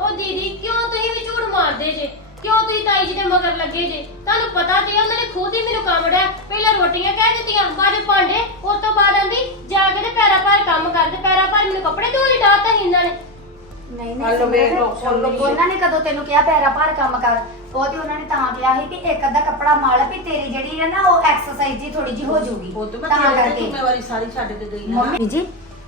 ਉਹ ਦੀਦੀ ਕਿਉਂ ਤੁਸੀਂ ਵੀ ਝੂਠ ਮਾਰਦੇ ਜੇ? ਕਿਉਂ ਤੁਸੀਂ ਤਾਈ ਜੀ ਦੇ ਮਗਰ ਲੱਗੇ ਜੇ? ਤੁਹਾਨੂੰ ਪਤਾ ਤੇ ਉਹਨਾਂ ਨੇ ਖੁਦ ਹੀ ਮੈਨੂੰ ਕੰਮ ਡਿਆ। ਪਹਿਲਾਂ ਰੋਟੀਆਂ ਕਹਿ ਦਿੱਤੀਆਂ ਬਾਅਦ ਭਾਂਡੇ। ਉਸ ਤੋਂ ਬਾਅਦ ਆਂਦੀ ਜਾ ਕੇ ਤੇ ਪੈਰਾਂ ਭਾਰ ਕੰਮ ਕਰਦੇ ਪੈਰਾਂ ਭਾਰ ਮੈਨੂੰ ਕੱਪੜੇ ਧੋਣੇ ਡਾਤਾ ਸੀ ਇਹਨਾਂ ਨੇ।
ਨਹੀਂ
ਹਲੋ
ਨਹੀਂ
ਵੇਖ ਲਓ, ਸੁਣ ਲਓ।
ਉਹਨਾਂ ਨੇ ਕਦੋਂ ਤੈਨੂੰ ਕਿਹਾ ਪੈਰਾ ਭਾਰ ਕੰਮ ਕਰ? ਉਹ ਤੇ ਉਹਨਾਂ ਨੇ ਤਾਂ ਕਿਹਾ ਸੀ ਵੀ ਇੱਕ ਅੱਧਾ ਕੱਪੜਾ ਮਲ ਵੀ ਤੇਰੀ ਜਿਹੜੀ ਹੈ ਨਾ ਉਹ ਐਕਸਰਸਾਈਜ਼ ਜੀ ਥੋੜੀ ਜੀ ਹੋ ਜਾਊਗੀ।
ਉਹ ਤੇ ਮੈਂ ਤੇਰੇ ਤੇ ਜ਼ਿੰਮੇਵਾਰੀ ਸਾਰੀ ਛੱਡ ਕੇ ਗਈ ਹਾਂ
ਮੰਮੀ ਜੀ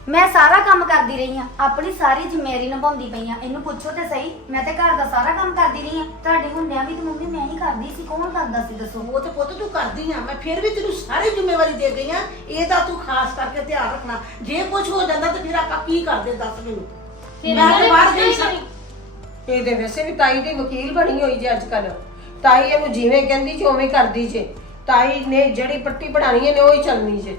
ਮੈਂ ਸਾਰਾ ਕੰਮ ਕਰਦੀ ਰਹੀ ਆ ਆਪਣੀ ਸਾਰੀ ਜ਼ਿੰਮੇਵਾਰੀ ਨਿਭਾਉਂਦੀ ਪਈ ਆ ਇਹਨੂੰ ਪੁੱਛੋ ਤੇ ਸਹੀ ਮੈਂ ਤੇ ਘਰ ਦਾ ਸਾਰਾ ਕੰਮ ਕਰਦੀ ਰਹੀ ਆ ਤੁਹਾਡੇ ਹੁੰਦਿਆਂ ਵੀ ਤੇ ਮੰਮੀ ਮੈਂ ਹੀ ਕਰਦੀ ਸੀ। ਕੌਣ ਕਰਦਾ ਸੀ ਦੱਸੋ?
ਉਹ ਤੇ ਪੁੱਤ ਤੂੰ ਕਰਦੀ ਆ। ਮੈਂ ਫਿਰ ਵੀ ਤੈਨੂੰ ਸਾਰੀ ਜ਼ਿੰਮੇਵਾਰੀ ਦੇ ਗਈ ਆ ਤਾਂ ਖਾਸ ਕਰਕੇ ਧਿਆਨ ਰੱਖਣਾ। ਜੇ ਕੁਝ ਹੋ ਜਾਂਦਾ ਤੇ ਫਿਰ ਆਪਾਂ ਕੀ ਕਰਦੇ ਦੱਸ ਮੈਨੂੰ। ਮੈਂ
ਉਹਨਾਂ
ਤਾਂ
ਨੇ
ਬਾਹਰ
ਪੁੱਛਿਆ
ਗਈ
ਹੀ
ਸਾਂ।
ਨਹੀਂ।
ਇਹ ਤੇ ਵੈਸੇ ਵੀ ਤਾਈ ਦੀ ਵਕੀਲ ਬਣੀ ਹੋਈ ਜੇ ਅੱਜ ਕੱਲ ਤਾਈ ਇਹਨੂੰ ਜਿਵੇਂ ਕਹਿੰਦੀ ਜੇ ਉਵੇਂ ਕਰਦੀ ਜੇ। ਤਾਈ ਨੇ ਜਿਹੜੀ ਪੱਟੀ ਬਣਾਣੀ ਹੈ ਨੇ ਉਹੀ ਚੱਲਣੀ ਜੇ।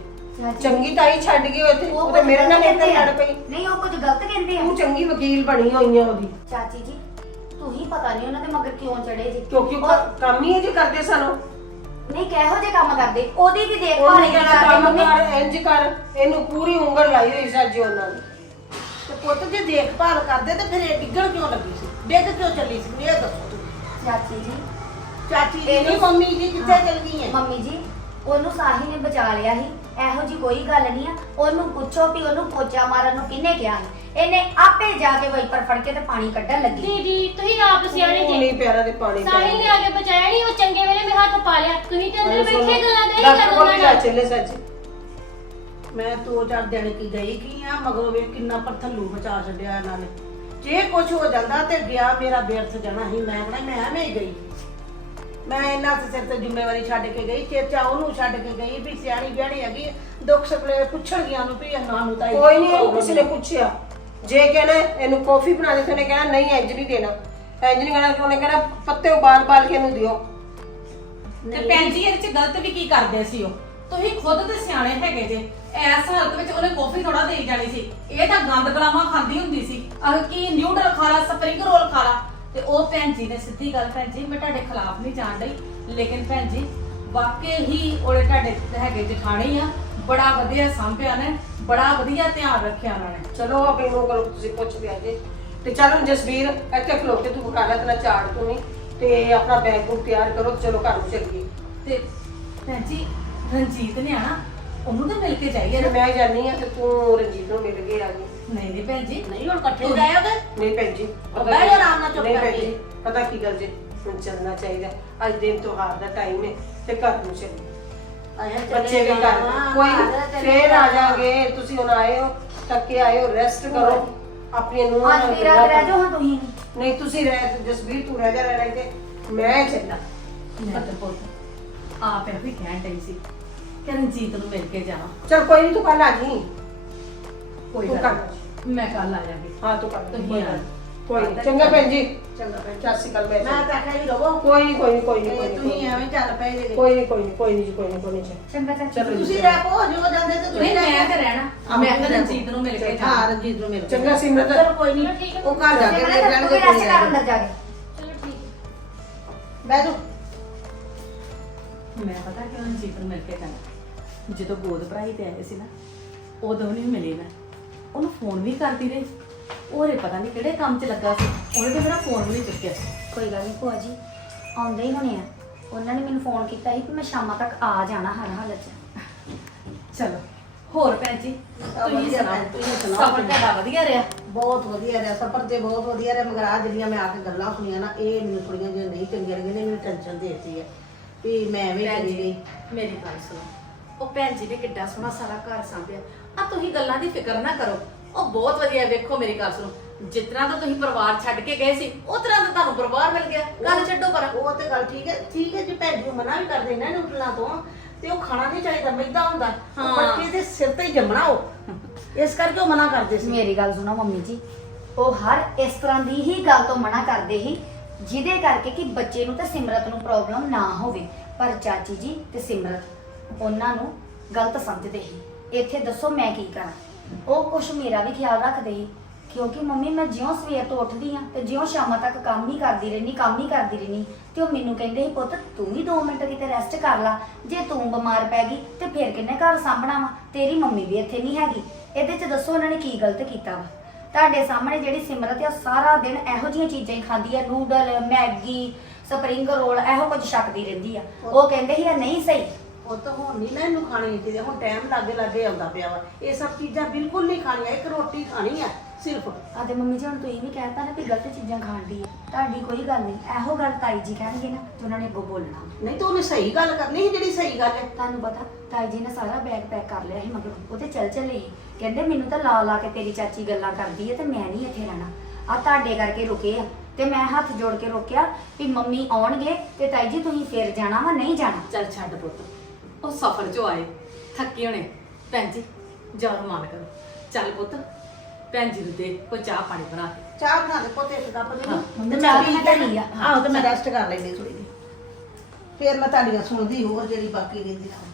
ਚੰਗੀ ਤਾਈ ਛੱਡ ਗਈ ਉਹ ਤੇ ਉਹ ਤੇ
ਕੁਝ
ਮੇਰੇ ਨਾਲ
ਗਲਤ
ਇੱਥੇ
ਕਹਿੰਦੇ ਆ।
ਲੜ ਪਈ।
ਨਹੀਂ ਉਹ ਕੁਝ ਗਲਤ ਕਹਿੰਦੇ ਆ।
ਤੂੰ ਚੰਗੀ ਵਕੀਲ ਬਣੀ ਹੋਈ ਆ ਉਹਦੀ।
ਚਾਚੀ ਜੀ ਤੂੰ ਹੀ ਪਤਾ ਨਹੀਂ ਉਹਨਾਂ ਦੇ ਮਗਰ ਕਿਉਂ ਚੜੇ ਜੀ।
ਕਿਉਂਕਿ ਉਹ
ਉਹ-
ਕੰਮ ਹੀ ਇਹ ਜੇ ਕਰਦੇ ਸਾਨੂੰ
ਨਹੀਂ ਕਿਹੋ ਜਿਹੇ ਕੰਮ ਕਰਦੇ? ਉਹਦੀ ਵੀ ਦੇਖਭਾਲ
ਉਹਨੇ
ਨਹੀਂ
ਕਹਿਣਾ
ਕਰਦੇ
ਕੰਮ
ਮੰਮੀ।
ਕਰ ਇੰਜ ਕਰ। ਇਹਨੂੰ ਪੂਰੀ ਉਂਗਲ ਲਾਈ ਹੋਈ ਸੱਜੀ ਉਹਨਾਂ ਨੇ
ਤੇ ਪੁੱਤ ਜੇ ਦੇਖਭਾਲ ਕਰਦੇ ਤੇ ਫਿਰ ਇਹ ਡਿੱਗਣ ਕਿਉਂ ਲੱਗੀ ਸੀ? ਡਿੱਗ ਕਿਉਂ ਚੱਲੀ ਸੀ? ਮੈਨੂੰ ਇਹ ਦੱਸੋ ਤੁਸੀਂ।
ਚਾਚੀ ਜੀ।
ਚਾਚੀ ਜੀ
ਇਹਨੂੰ-
ਨਹੀਂ ਮੰਮੀ ਜੀ ਕਿੱਥੇ ਚਲ ਗਈ ਹੈ?
ਮੰਮੀ ਜੀ ਉਹਨੂੰ ਸਾਹਿਲ ਨੇ ਬਚਾ ਲਿਆ ਸੀ। ਇਹੋ ਜੀ ਕੋਈ ਗੱਲ ਨਹੀਂ ਆ। ਉਹਨੂੰ ਪੁੱਛੋ ਵੀ ਉਹਨੂੰ ਪੋਚਾ ਮਾਰਨ ਨੂੰ ਕਿਹਨੇ ਕਿਹਾ ਸੀ? ਇਹਨੇ ਆਪੇ ਜਾ ਕੇ ਵਾਈਪਰ ਫੜ ਕੇ ਤੇ ਪਾਣੀ ਕੱਢਣ ਲੱਗੀ।
ਦੀਦੀ ਤੁਸੀਂ ਆਪ ਸਿਆਣੇ ਜੇ।
ਨਹੀਂ ਪਿਆਰਾ ਦੇ ਪਾਣੀ
ਸਾਹਿਲ ਨੇ ਆ ਕੇ ਬਚਾਇਆ ਨਹੀਂ ਉਹ ਚੰਗੇ ਵੇਲੇ ਮੈਂ ਹੱਥ ਪਾ ਲਿਆ। ਤੁਸੀਂ ਤੇ ਅੰਦਰ ਬੈਠੇ ਗੱਲਾਂ ਦੇ ਹੀ
ਡਾਕਟਰ ਕੋਲ ਵੀ ਚੱਲੇ ਸੱਚ।
ਮੈਂ ਦੋ ਚਾਰ ਦਿਨ ਕੀ ਗਈ ਕੀ ਆ ਮਗਰੋਂ ਵੇ ਕਿੰਨਾ ਪਰਥਲੂ ਬਚਾ ਛੱਡਿਆ ਇਹਨਾਂ ਨੇ। ਜੇ ਕੁਝ ਹੋ ਜਾਂਦਾ ਤੇ ਗਿਆ ਮੇਰਾ ਬੇਰਥ ਜਾਣਾ ਸੀ ਮੈਂ ਕਹਣਾ ਮੈਂ ਐਵੇਂ ਹੀ ਗਈ। ਮੈਂ ਇਹਨਾਂ ਦੇ ਸਿਰ ਤੇ ਜ਼ਿੰਮੇਵਾਰੀ ਛੱਡ ਕੇ ਗਈ ਚੇਚਾ ਉਹਨੂੰ ਛੱਡ ਕੇ ਗਈ ਵੀ ਸਿਆਣੀ ਬਿਆਣੀ ਹੈਗੀ ਦੁੱਖ ਸੁਪਲੇ ਪੁੱਛਣ ਗਿਆ ਨੂੰ ਵੀ ਇਹਨਾਂ ਨੂੰ ਤਾਂ ਇਹ
ਕੋਈ ਨਹੀਂ ਇਹਨੂੰ ਕਿਸੇ ਨੇ ਪੁੱਛਿਆ। ਜੇ ਕਹਿੰਦਾ ਇਹਨੂੰ ਕੌਫੀ ਬਣਾ ਦੇ ਤੇ ਉਹਨੇ ਕਹਿਣਾ ਨਹੀਂ ਇੰਜ ਨਹੀਂ ਦੇਣਾ। ਇੰਜ ਨਹੀਂ ਕਹਿਣਾ ਉਹਨੇ ਕਹਿਣਾ ਪੱਤੇ ਉਬਾਲ ਬਾਲ ਕੇ ਇਹਨੂੰ ਦਿਓ।
ਤੇ ਭੈਣ ਜੀ ਇਹਦੇ ਚ ਗਲਤ ਵੀ ਕੀ ਕਰਦੇ ਸੀ ਉਹ? ਤੁਸੀਂ ਖੁਦ ਤੇ ਸਿਆਣੇ ਹੈਗੇ ਜੇ। ਐਸ ਹਾਲਤ ਵਿੱਚ ਉਹਨੇ ਕਾਫੀ ਥੋੜਾ ਦੇਈ ਜਾਣੀ ਸੀ। ਇਹ ਤਾਂ ਗੰਦ ਗਲਾਵਾਂ ਖਾਂਦੀ ਹੁੰਦੀ ਸੀ। ਆਹ ਕੀ ਨਿਊਡਲ ਖਾ ਲਾ ਸਪਰਿੰਗ ਰੋਲ ਖਾ ਲਾ। ਤੇ ਉਹ ਭੈਣ ਜੀ ਨੇ ਸਿੱਧੀ ਗੱਲ ਭੈਣ ਜੀ ਮੈਂ ਤੁਹਾਡੇ ਖਿਲਾਫ ਨਹੀਂ ਜਾਣ ਡਈ। ਲੇਕਿਨ ਭੈਣ ਜੀ ਵਾਕਈ ਹੀ ਉਹਦੇ ਤੁਹਾਡੇ ਹੈਗੇ ਜਠਾਣੀ ਆ। ਬੜਾ ਵਧੀਆ ਸੰਭਿਆ ਨੇ ਬੜਾ ਵਧੀਆ ਧਿਆਨ ਰੱਖਿਆ ਉਹਨਾਂ ਨੇ।
ਚਲੋ ਆਪਣੀ ਨੂੰ ਕਰੋ ਤੁਸੀਂ ਪੁੱਛਦੇ ਆਜੇ ਤੇ ਚਲੋ ਜਸਵੀਰ ਇੱਥੇ ਖਲੋ ਕੇ ਤੂੰ ਖਾ ਲੈ ਤੇਰਾ ਤੂੰ ਤੇ ਆਪਣਾ ਬੈਗ ਬੁੱਕ ਤਿਆਰ ਕਰੋ ਚਲੋ ਘਰ ਨੂੰ ਚੱਲੀਏ।
ਤੇ ਭੈਣ ਜੀ ਰਣਜੀਤ ਨੇ ਆਣਾ ਉਹਨੂੰ ਤਾਂ ਮਿਲ ਕੇ ਜਾਈਏ ਨਾ।
ਮੈਂ ਜਾਣੀ ਆ ਤੇ ਤੂੰ ਰਣਜੀਤ ਨੂੰ ਮਿਲ ਕੇ ਆ ਗਈ
ਨਹੀਂ ਨਹੀਂ ਭੈਣ ਜੀ।
ਨਹੀਂ ਹੁਣ ਇਕੱਠੇ ਜਾਇਓਗੇ
ਨਹੀਂ ਭੈਣ ਜੀ ਪਤਾ
ਬਹਿ ਜਾ ਆਰਾਮ ਨਾਲ ਚੁੱਪ
ਨਹੀਂ ਭੈਣ
ਕਰਕੇ।
ਜੀ ਪਤਾ ਕੀ ਗੱਲ ਜੀ ਹੁਣ ਚੱਲਣਾ ਚਾਹੀਦਾ ਅੱਜ ਦਿਨ ਤਿਉਹਾਰ ਦਾ ਟਾਈਮ ਹੈ ਤੇ ਘਰ ਨੂੰ ਚੱਲੀਏ। ਬੱਚੇ ਵੀ ਕਰ ਕੋਈ ਨੀ, ਫੇਰ ਆ ਜਾਗੇ ਤੁਸੀਂ ਹੁਣ ਆਏ ਹੋ ਥੱਕੇ ਆਏ ਹੋ ਰੈਸਟ ਕਰੋ। ਆਪਣੀ ਨੂੰਹਾਂ
ਅੱਜ
ਨਾਲ
ਵੀ ਰਾਤ ਰਹਿ ਜਾਓ। ਹਾਂ ਤੁਸੀਂ।
ਨਹੀਂ ਤੁਸੀਂ ਰਹਿ ਜਸਵੀਰ ਤੂੰ ਰਹਿ ਜਾ ਰਹਿ ਤੇ ਮੈਂ ਚੱਲਾਂ।
ਮੈਂ ਤਾਂ ਪੁੱਤ ਆਪ ਇਹ ਵੀ ਕਹਿਣ ਡਈ ਸੀ। ਕਿ ਰਣਜੀਤ ਨੂੰ ਮਿਲ ਕੇ ਜਾਵਾਂ।
ਚਲ ਕੋਈ ਨਹੀਂ ਤੂੰ ਕੱਲ ਆ ਜੀ
ਕੋਈ
ਤੂੰ
ਗੱਲ। ਮੈਂ ਕੱਲ ਆ ਜਾਵਾਂਗੀ।
ਹਾਂ ਤੂੰ ਕਰ
ਤੁਸੀਂ
ਕੋਈ
ਆ।
ਕੋਈ ਨੀ। ਚੰਗਾ ਭੈਣ ਜੀ।
ਚੰਗਾ ਭੈਣ ਜੀ।
ਸਤਿ ਸ਼੍ਰੀ ਅਕਾਲ ਭੈਣ
ਮੈਂ ਤਾਂ ਆਖਿਆ ਵੀ ਰਵੋ।
ਕੋਈ ਨਹੀਂ ਕੋਈ ਨਹੀਂ ਕੋਈ ਨਹੀਂ ਕੋਈ
ਤੇ ਤੁਸੀਂ ਐਵੇਂ ਚੱਲ ਪਏ ਜੇ।
ਕੋਈ ਨਹੀਂ ਕੋਈ ਨਹੀਂ ਕੋਈ ਨਹੀਂ ਕੋਈ ਨਹੀਂ ਕੋਈ ਨਹੀਂ
ਚੰਗਾ ਚਾਚੀ
ਚਲੋ ਜੀ।
ਤੁਸੀਂ ਰਹਿ ਪੋ ਜੋ ਜਾਂਦੇ ਤੇ
ਨਹੀਂ
ਤੁਸੀਂ
ਮੈਂ
ਰਹਿ
ਤੇ
ਪਓ।
ਰਹਿਣਾ।
ਆਹੋ,
ਮੈਂ
ਤੁਸੀਂ
ਤਾਂ
ਰਹਿ
ਰਣਜੀਤ ਨੂੰ ਮਿਲ ਕੇ
ਹਾਂ
ਜਾਵਾਂ
ਰਣਜੀਤ ਨੂੰ ਮਿਲ ਕੇ
ਚੰਗਾ ਸਿਮਰਤ
ਚਲੋ ਕੋਈ ਨਹੀਂ
ਠੀਕ ਹੈ।
ਉਹ ਘਰ ਜਾ ਕੇ ਵੇਖ
ਤੂੰ ਵੀ
ਲੈਣਗੇ
ਰੈਸਟ ਕਰ ਅੰਦਰ ਜਾ ਕੇ
ਚਲੋ ਠੀਕ ਹੈ।
ਬਹਿ ਜਾਓ।
ਮੈਂ ਪਤਾ ਕਿਉਂ ਰਣਜੀਤ ਨੂੰ ਮਿਲ ਕੇ ਜਾਣਾ? ਜਦੋਂ ਗੋਦ ਭਰਾਈ ਤੇ ਆਏ ਸੀ ਨਾ ਉਦੋਂ ਨਹੀਂ ਮਿਲੇ ਨਾ ਉਹਨੂੰ ਫੋਨ ਵੀ ਕਰਦੀ ਰਹੀ। ਉਹਰੇ ਪਤਾ ਨਹੀਂ ਕਿਹੜੇ ਕੰਮ 'ਚ ਲੱਗਾ ਸੀ। ਉਹਨੇ ਤੇ ਮੇਰਾ ਫੋਨ ਵੀ ਨਹੀਂ ਚੁੱਕਿਆ।
ਕੋਈ ਗੱਲ ਨਹੀਂ ਭੂਆ ਜੀ ਆਉਂਦੇ ਹੀ ਹੋਣੇ ਆ। ਉਹਨਾਂ ਨੇ ਮੈਨੂੰ ਫੋਨ ਕੀਤਾ ਸੀ ਕਿ ਮੈਂ ਸ਼ਾਮਾਂ ਤੱਕ ਆ ਜਾਣਾ ਹਰ ਹਾਲਤ 'ਚ।
ਚਲੋ ਹੋਰ ਭੈਣ ਜੀ ਤੁਸੀਂ
ਵਧੀਆ
ਸੁਣਾਓ?
ਭੈਣ, ਤੁਸੀਂ ਸੁਣਾਓ।
ਸਫ਼ਰ ਤੁਹਾਡਾ ਵਧੀਆ ਰਿਹਾ?
ਬਹੁਤ ਵਧੀਆ ਰਿਹਾ ਸਫ਼ਰ ਤੇ ਬਹੁਤ ਵਧੀਆ ਰਿਹਾ ਮਗਰ ਆ ਜਿਹੜੀਆਂ ਮੈਂ ਆ ਕੇ ਗੱਲਾਂ ਸੁਣੀਆਂ ਨਾ ਇਹ ਮੈਨੂੰ ਥੋੜੀਆਂ ਜਿਹੀਆਂ ਨਹੀਂ ਚੰਗੀਆਂ ਲੱਗੀਆਂ ਨੇ ਮੈਨੂੰ ਟੈਨਸ਼ਨ ਦੇਤੀ ਹੈ। ਵੀ ਮੈਂ ਐਵੇਂ
ਭੈਣ
ਚਲੀ
ਜੀ
ਗਈ।
ਮੇਰੀ ਗੱਲ ਸੁਣੋ। ਉਹ ਭੈਣ ਜੀ ਨੇ ਕਿੱਡਾ ਸੋਹਣਾ ਸਾਰਾ ਘਰ ਸੰਭਿਆ। ਆ ਤੁਸੀਂ ਗੱਲਾਂ ਦੀ ਫਿਕਰ ਨਾ ਕਰੋ। ਉਹ ਬਹੁਤ ਵਧੀਆ ਵੇਖੋ ਮੇਰੀ ਗੱਲ ਸੁਣੋ। ਜਿਸ ਤਰ੍ਹਾਂ ਦਾ ਤੁਸੀਂ ਪਰਿਵਾਰ ਛੱਡ ਕੇ ਗਏ ਸੀ ਉਹ ਤਰ੍ਹਾਂ ਦਾ ਤੁਹਾਨੂੰ ਪਰਿਵਾਰ ਮਿਲ ਗਿਆ। ਗੱਲ ਛੱਡੋ ਪਰ।
ਉਹ ਤੇ ਗੱਲ ਠੀਕ ਹੈ। ਠੀਕ ਹੈ ਜੇ ਭੈਣ ਜੀ ਮਨਾ ਵੀ ਕਰਦੇ ਨਾ ਨੂਡਲਾਂ ਤੋਂ ਤੇ ਉਹ ਖਾਣਾ ਨਹੀਂ ਚਾਹੀਦਾ ਮੈਦਾ ਹੁੰਦਾ। ਉਹ
ਹਾਂ।
ਬੱਚੇ ਦੇ ਸਿਰ ਤੇ ਹੀ ਜੰਮਣਾ ਉਹ। ਇਸ ਕਰਕੇ ਉਹ ਮਨਾ ਕਰਦੇ ਸੀ।
ਮੇਰੀ ਗੱਲ ਸੁਣੋ ਮੰਮੀ ਜੀ। ਉਹ ਹਰ ਇਸ ਤਰ੍ਹਾਂ ਦੀ ਹੀ ਗੱਲ ਤੋਂ ਮਨਾ ਕਰਦੇ ਸੀ ਜਿਹਦੇ ਕਰਕੇ ਕਿ ਬੱਚੇ ਨੂੰ ਤੇ ਸਿਮਰਤ ਨੂੰ ਪ੍ਰੋਬਲਮ ਨਾ ਹੋਵੇ। ਪਰ ਚਾਚੀ ਜੀ ਤੇ ਸਿਮਰਤ ਉਹਨਾਂ ਨੂੰ ਗਲਤ ਸਮਝਦੇ ਸੀ। ਇੱਥੇ ਦੱਸੋ ਮੈਂ ਕੀ ਕਰਾਂ? ਉਹ ਕੁਛ ਮੇਰਾ ਵੀ ਖਿਆਲ ਰੱਖਦੇ ਸੀ, ਕਿਉਂਕਿ ਮੰਮੀ ਮੈਂ ਜਿਉਂ ਸਵੇਰ ਤੋਂ ਉੱਠਦੀ ਆ ਤੇ ਜਿਉਂ ਸ਼ਾਮਾਂ ਤੱਕ ਕੰਮ ਹੀ ਕਰਦੀ ਰਹਿਣੀ ਕੰਮ ਹੀ ਕਰਦੀ ਰਹਿਣੀ ਤੇ ਉਹ ਮੈਨੂੰ ਕਹਿੰਦੇ ਸੀ, ਪੁੱਤ, ਤੂੰ ਵੀ 2 ਮਿੰਟ ਕਿਤੇ ਰੈਸਟ ਕਰ ਲੈ। ਜੇ ਤੂੰ ਬਿਮਾਰ ਪੈ ਗਈ ਤੇ ਫਿਰ ਕਿੰਨੇ ਘਰ ਸਾਂਭਣਾ ਵਾ? ਤੇਰੀ ਮੰਮੀ ਵੀ ਇੱਥੇ ਨਹੀਂ ਹੈਗੀ। ਇਹਦੇ 'ਚ ਦੱਸੋ ਉਹਨਾਂ ਨੇ ਕੀ ਗਲਤ ਕੀਤਾ ਵਾ? ਤੁਹਾਡੇ ਸਾਹਮਣੇ ਜਿਹੜੀ ਸਿਮਰਤ ਆ, ਸਾਰਾ ਦਿਨ ਇਹੋ ਜਿਹੀਆਂ ਚੀਜ਼ਾਂ ਹੀ ਖਾਂਦੀ ਆ, ਨੂਡਲ, ਮੈਗੀ, ਸਪਰਿੰਗ ਰੋਲ, ਇਹੋ ਕੁਝ ਛਕਦੀ ਰਹਿੰਦੀ ਆ। ਉਹ ਕਹਿੰਦੇ ਸੀ, ਇਹ ਨਹੀਂ ਸਹੀ।
ਉਹ ਤਾਂ ਹੁਣ ਨਹੀਂ ਨਾ ਇਹਨੂੰ ਖਾਣੀ ਚਾਹੀਦੀ ਹੁਣ ਟਾਈਮ ਲਾਗੇ ਲਾਗੇ ਆਉਂਦਾ ਪਿਆ ਵਾ। ਇਹ ਸਭ ਚੀਜ਼ਾਂ ਬਿਲਕੁਲ ਨਹੀਂ ਖਾਣੀਆਂ ਇੱਕ ਰੋਟੀ ਖਾਣੀ ਆ ਸਿਰਫ।
ਆ ਤੇ ਮੰਮੀ ਜੀ ਹੁਣ ਤੁਸੀਂ ਵੀ ਕਹਿਤਾ ਨਾ ਵੀ ਗਲਤ ਚੀਜ਼ਾਂ ਖਾਣ ਦੀ ਆ। ਤੁਹਾਡੀ ਕੋਈ ਗੱਲ ਨਹੀਂ ਇਹੋ ਗੱਲ ਤਾਈ ਜੀ ਕਹਿਣਗੇ ਨਾ ਤੇ ਉਹਨਾਂ ਨੇ ਅੱਗੋਂ ਬੋਲਣਾ।
ਨਹੀਂ ਤਾਂ ਉਹਨੇ ਸਹੀ ਗੱਲ ਕਰਨੀ ਸੀ ਜਿਹੜੀ ਸਹੀ ਗੱਲ ਹੈ।
ਤੁਹਾਨੂੰ ਪਤਾ ਤਾਈ ਜੀ ਨੇ ਸਾਰਾ ਬੈਗ ਪੈਕ ਕਰ ਲਿਆ ਸੀ ਮਗਰ। ਉਹ ਤੇ ਚੱਲ ਚੱਲੇ ਸੀ। ਕਹਿੰਦੇ ਮੈਨੂੰ ਤਾਂ ਲਾ ਲਾ ਕੇ ਤੇਰੀ ਚਾਚੀ ਗੱਲਾਂ ਕਰਦੀ ਹੈ ਤੇ ਮੈਂ ਨਹੀਂ ਇੱਥੇ ਰਹਿਣਾ। ਆ ਤੁਹਾਡੇ ਕਰਕੇ ਰੁਕੇ ਆ ਤੇ ਮੈਂ ਹੱਥ ਜੋੜ ਕੇ ਰੋਕਿਆ ਵੀ ਮੰਮੀ ਆਉਣਗੇ ਤੇ ਤਾਈ ਜੀ ਤੁਸੀਂ ਫੇਰ ਜਾਣਾ ਵਾ ਨਹੀਂ ਜਾਣਾ।
ਚੱਲ ਛੱਡ ਪੁੱਤ। ਉਹ ਸਫ਼ਰ ਚੋਂ ਆਏ। ਥੱਕੇ ਹੋਣੇ। ਭੈਣ ਜੀ ਜਾਨ ਮਾਨ ਕਰੋ ਚੱਲ ਪੁੱਤ ਭੈਣ ਜੀ ਨੂੰ ਦੇ ਕੋਈ ਚਾਹ ਪਾਣੀ ਬਣਾ ਕੇ।
ਚਾਹ ਬਣਾ ਦੇ ਪੁੱਤ ਇੱਕ ਕੱਪ ਦੇ
ਚਾਹ ਤਾਂ ਮੈਂ ਧਰੀ ਆ।
ਆਹੋ ਤੇ ਮੈਂ ਰੈਸਟ ਕਰ ਲੈਂਦੀ ਥੋੜੀ ਜਿਹੀ। ਫਿਰ ਮੈਂ ਤੁਹਾਡੀਆਂ ਸੁਣਦੀ ਹੋਰ ਜਿਹੜੀ ਬਾਕੀ ਰਹਿੰਦੀ ਆ।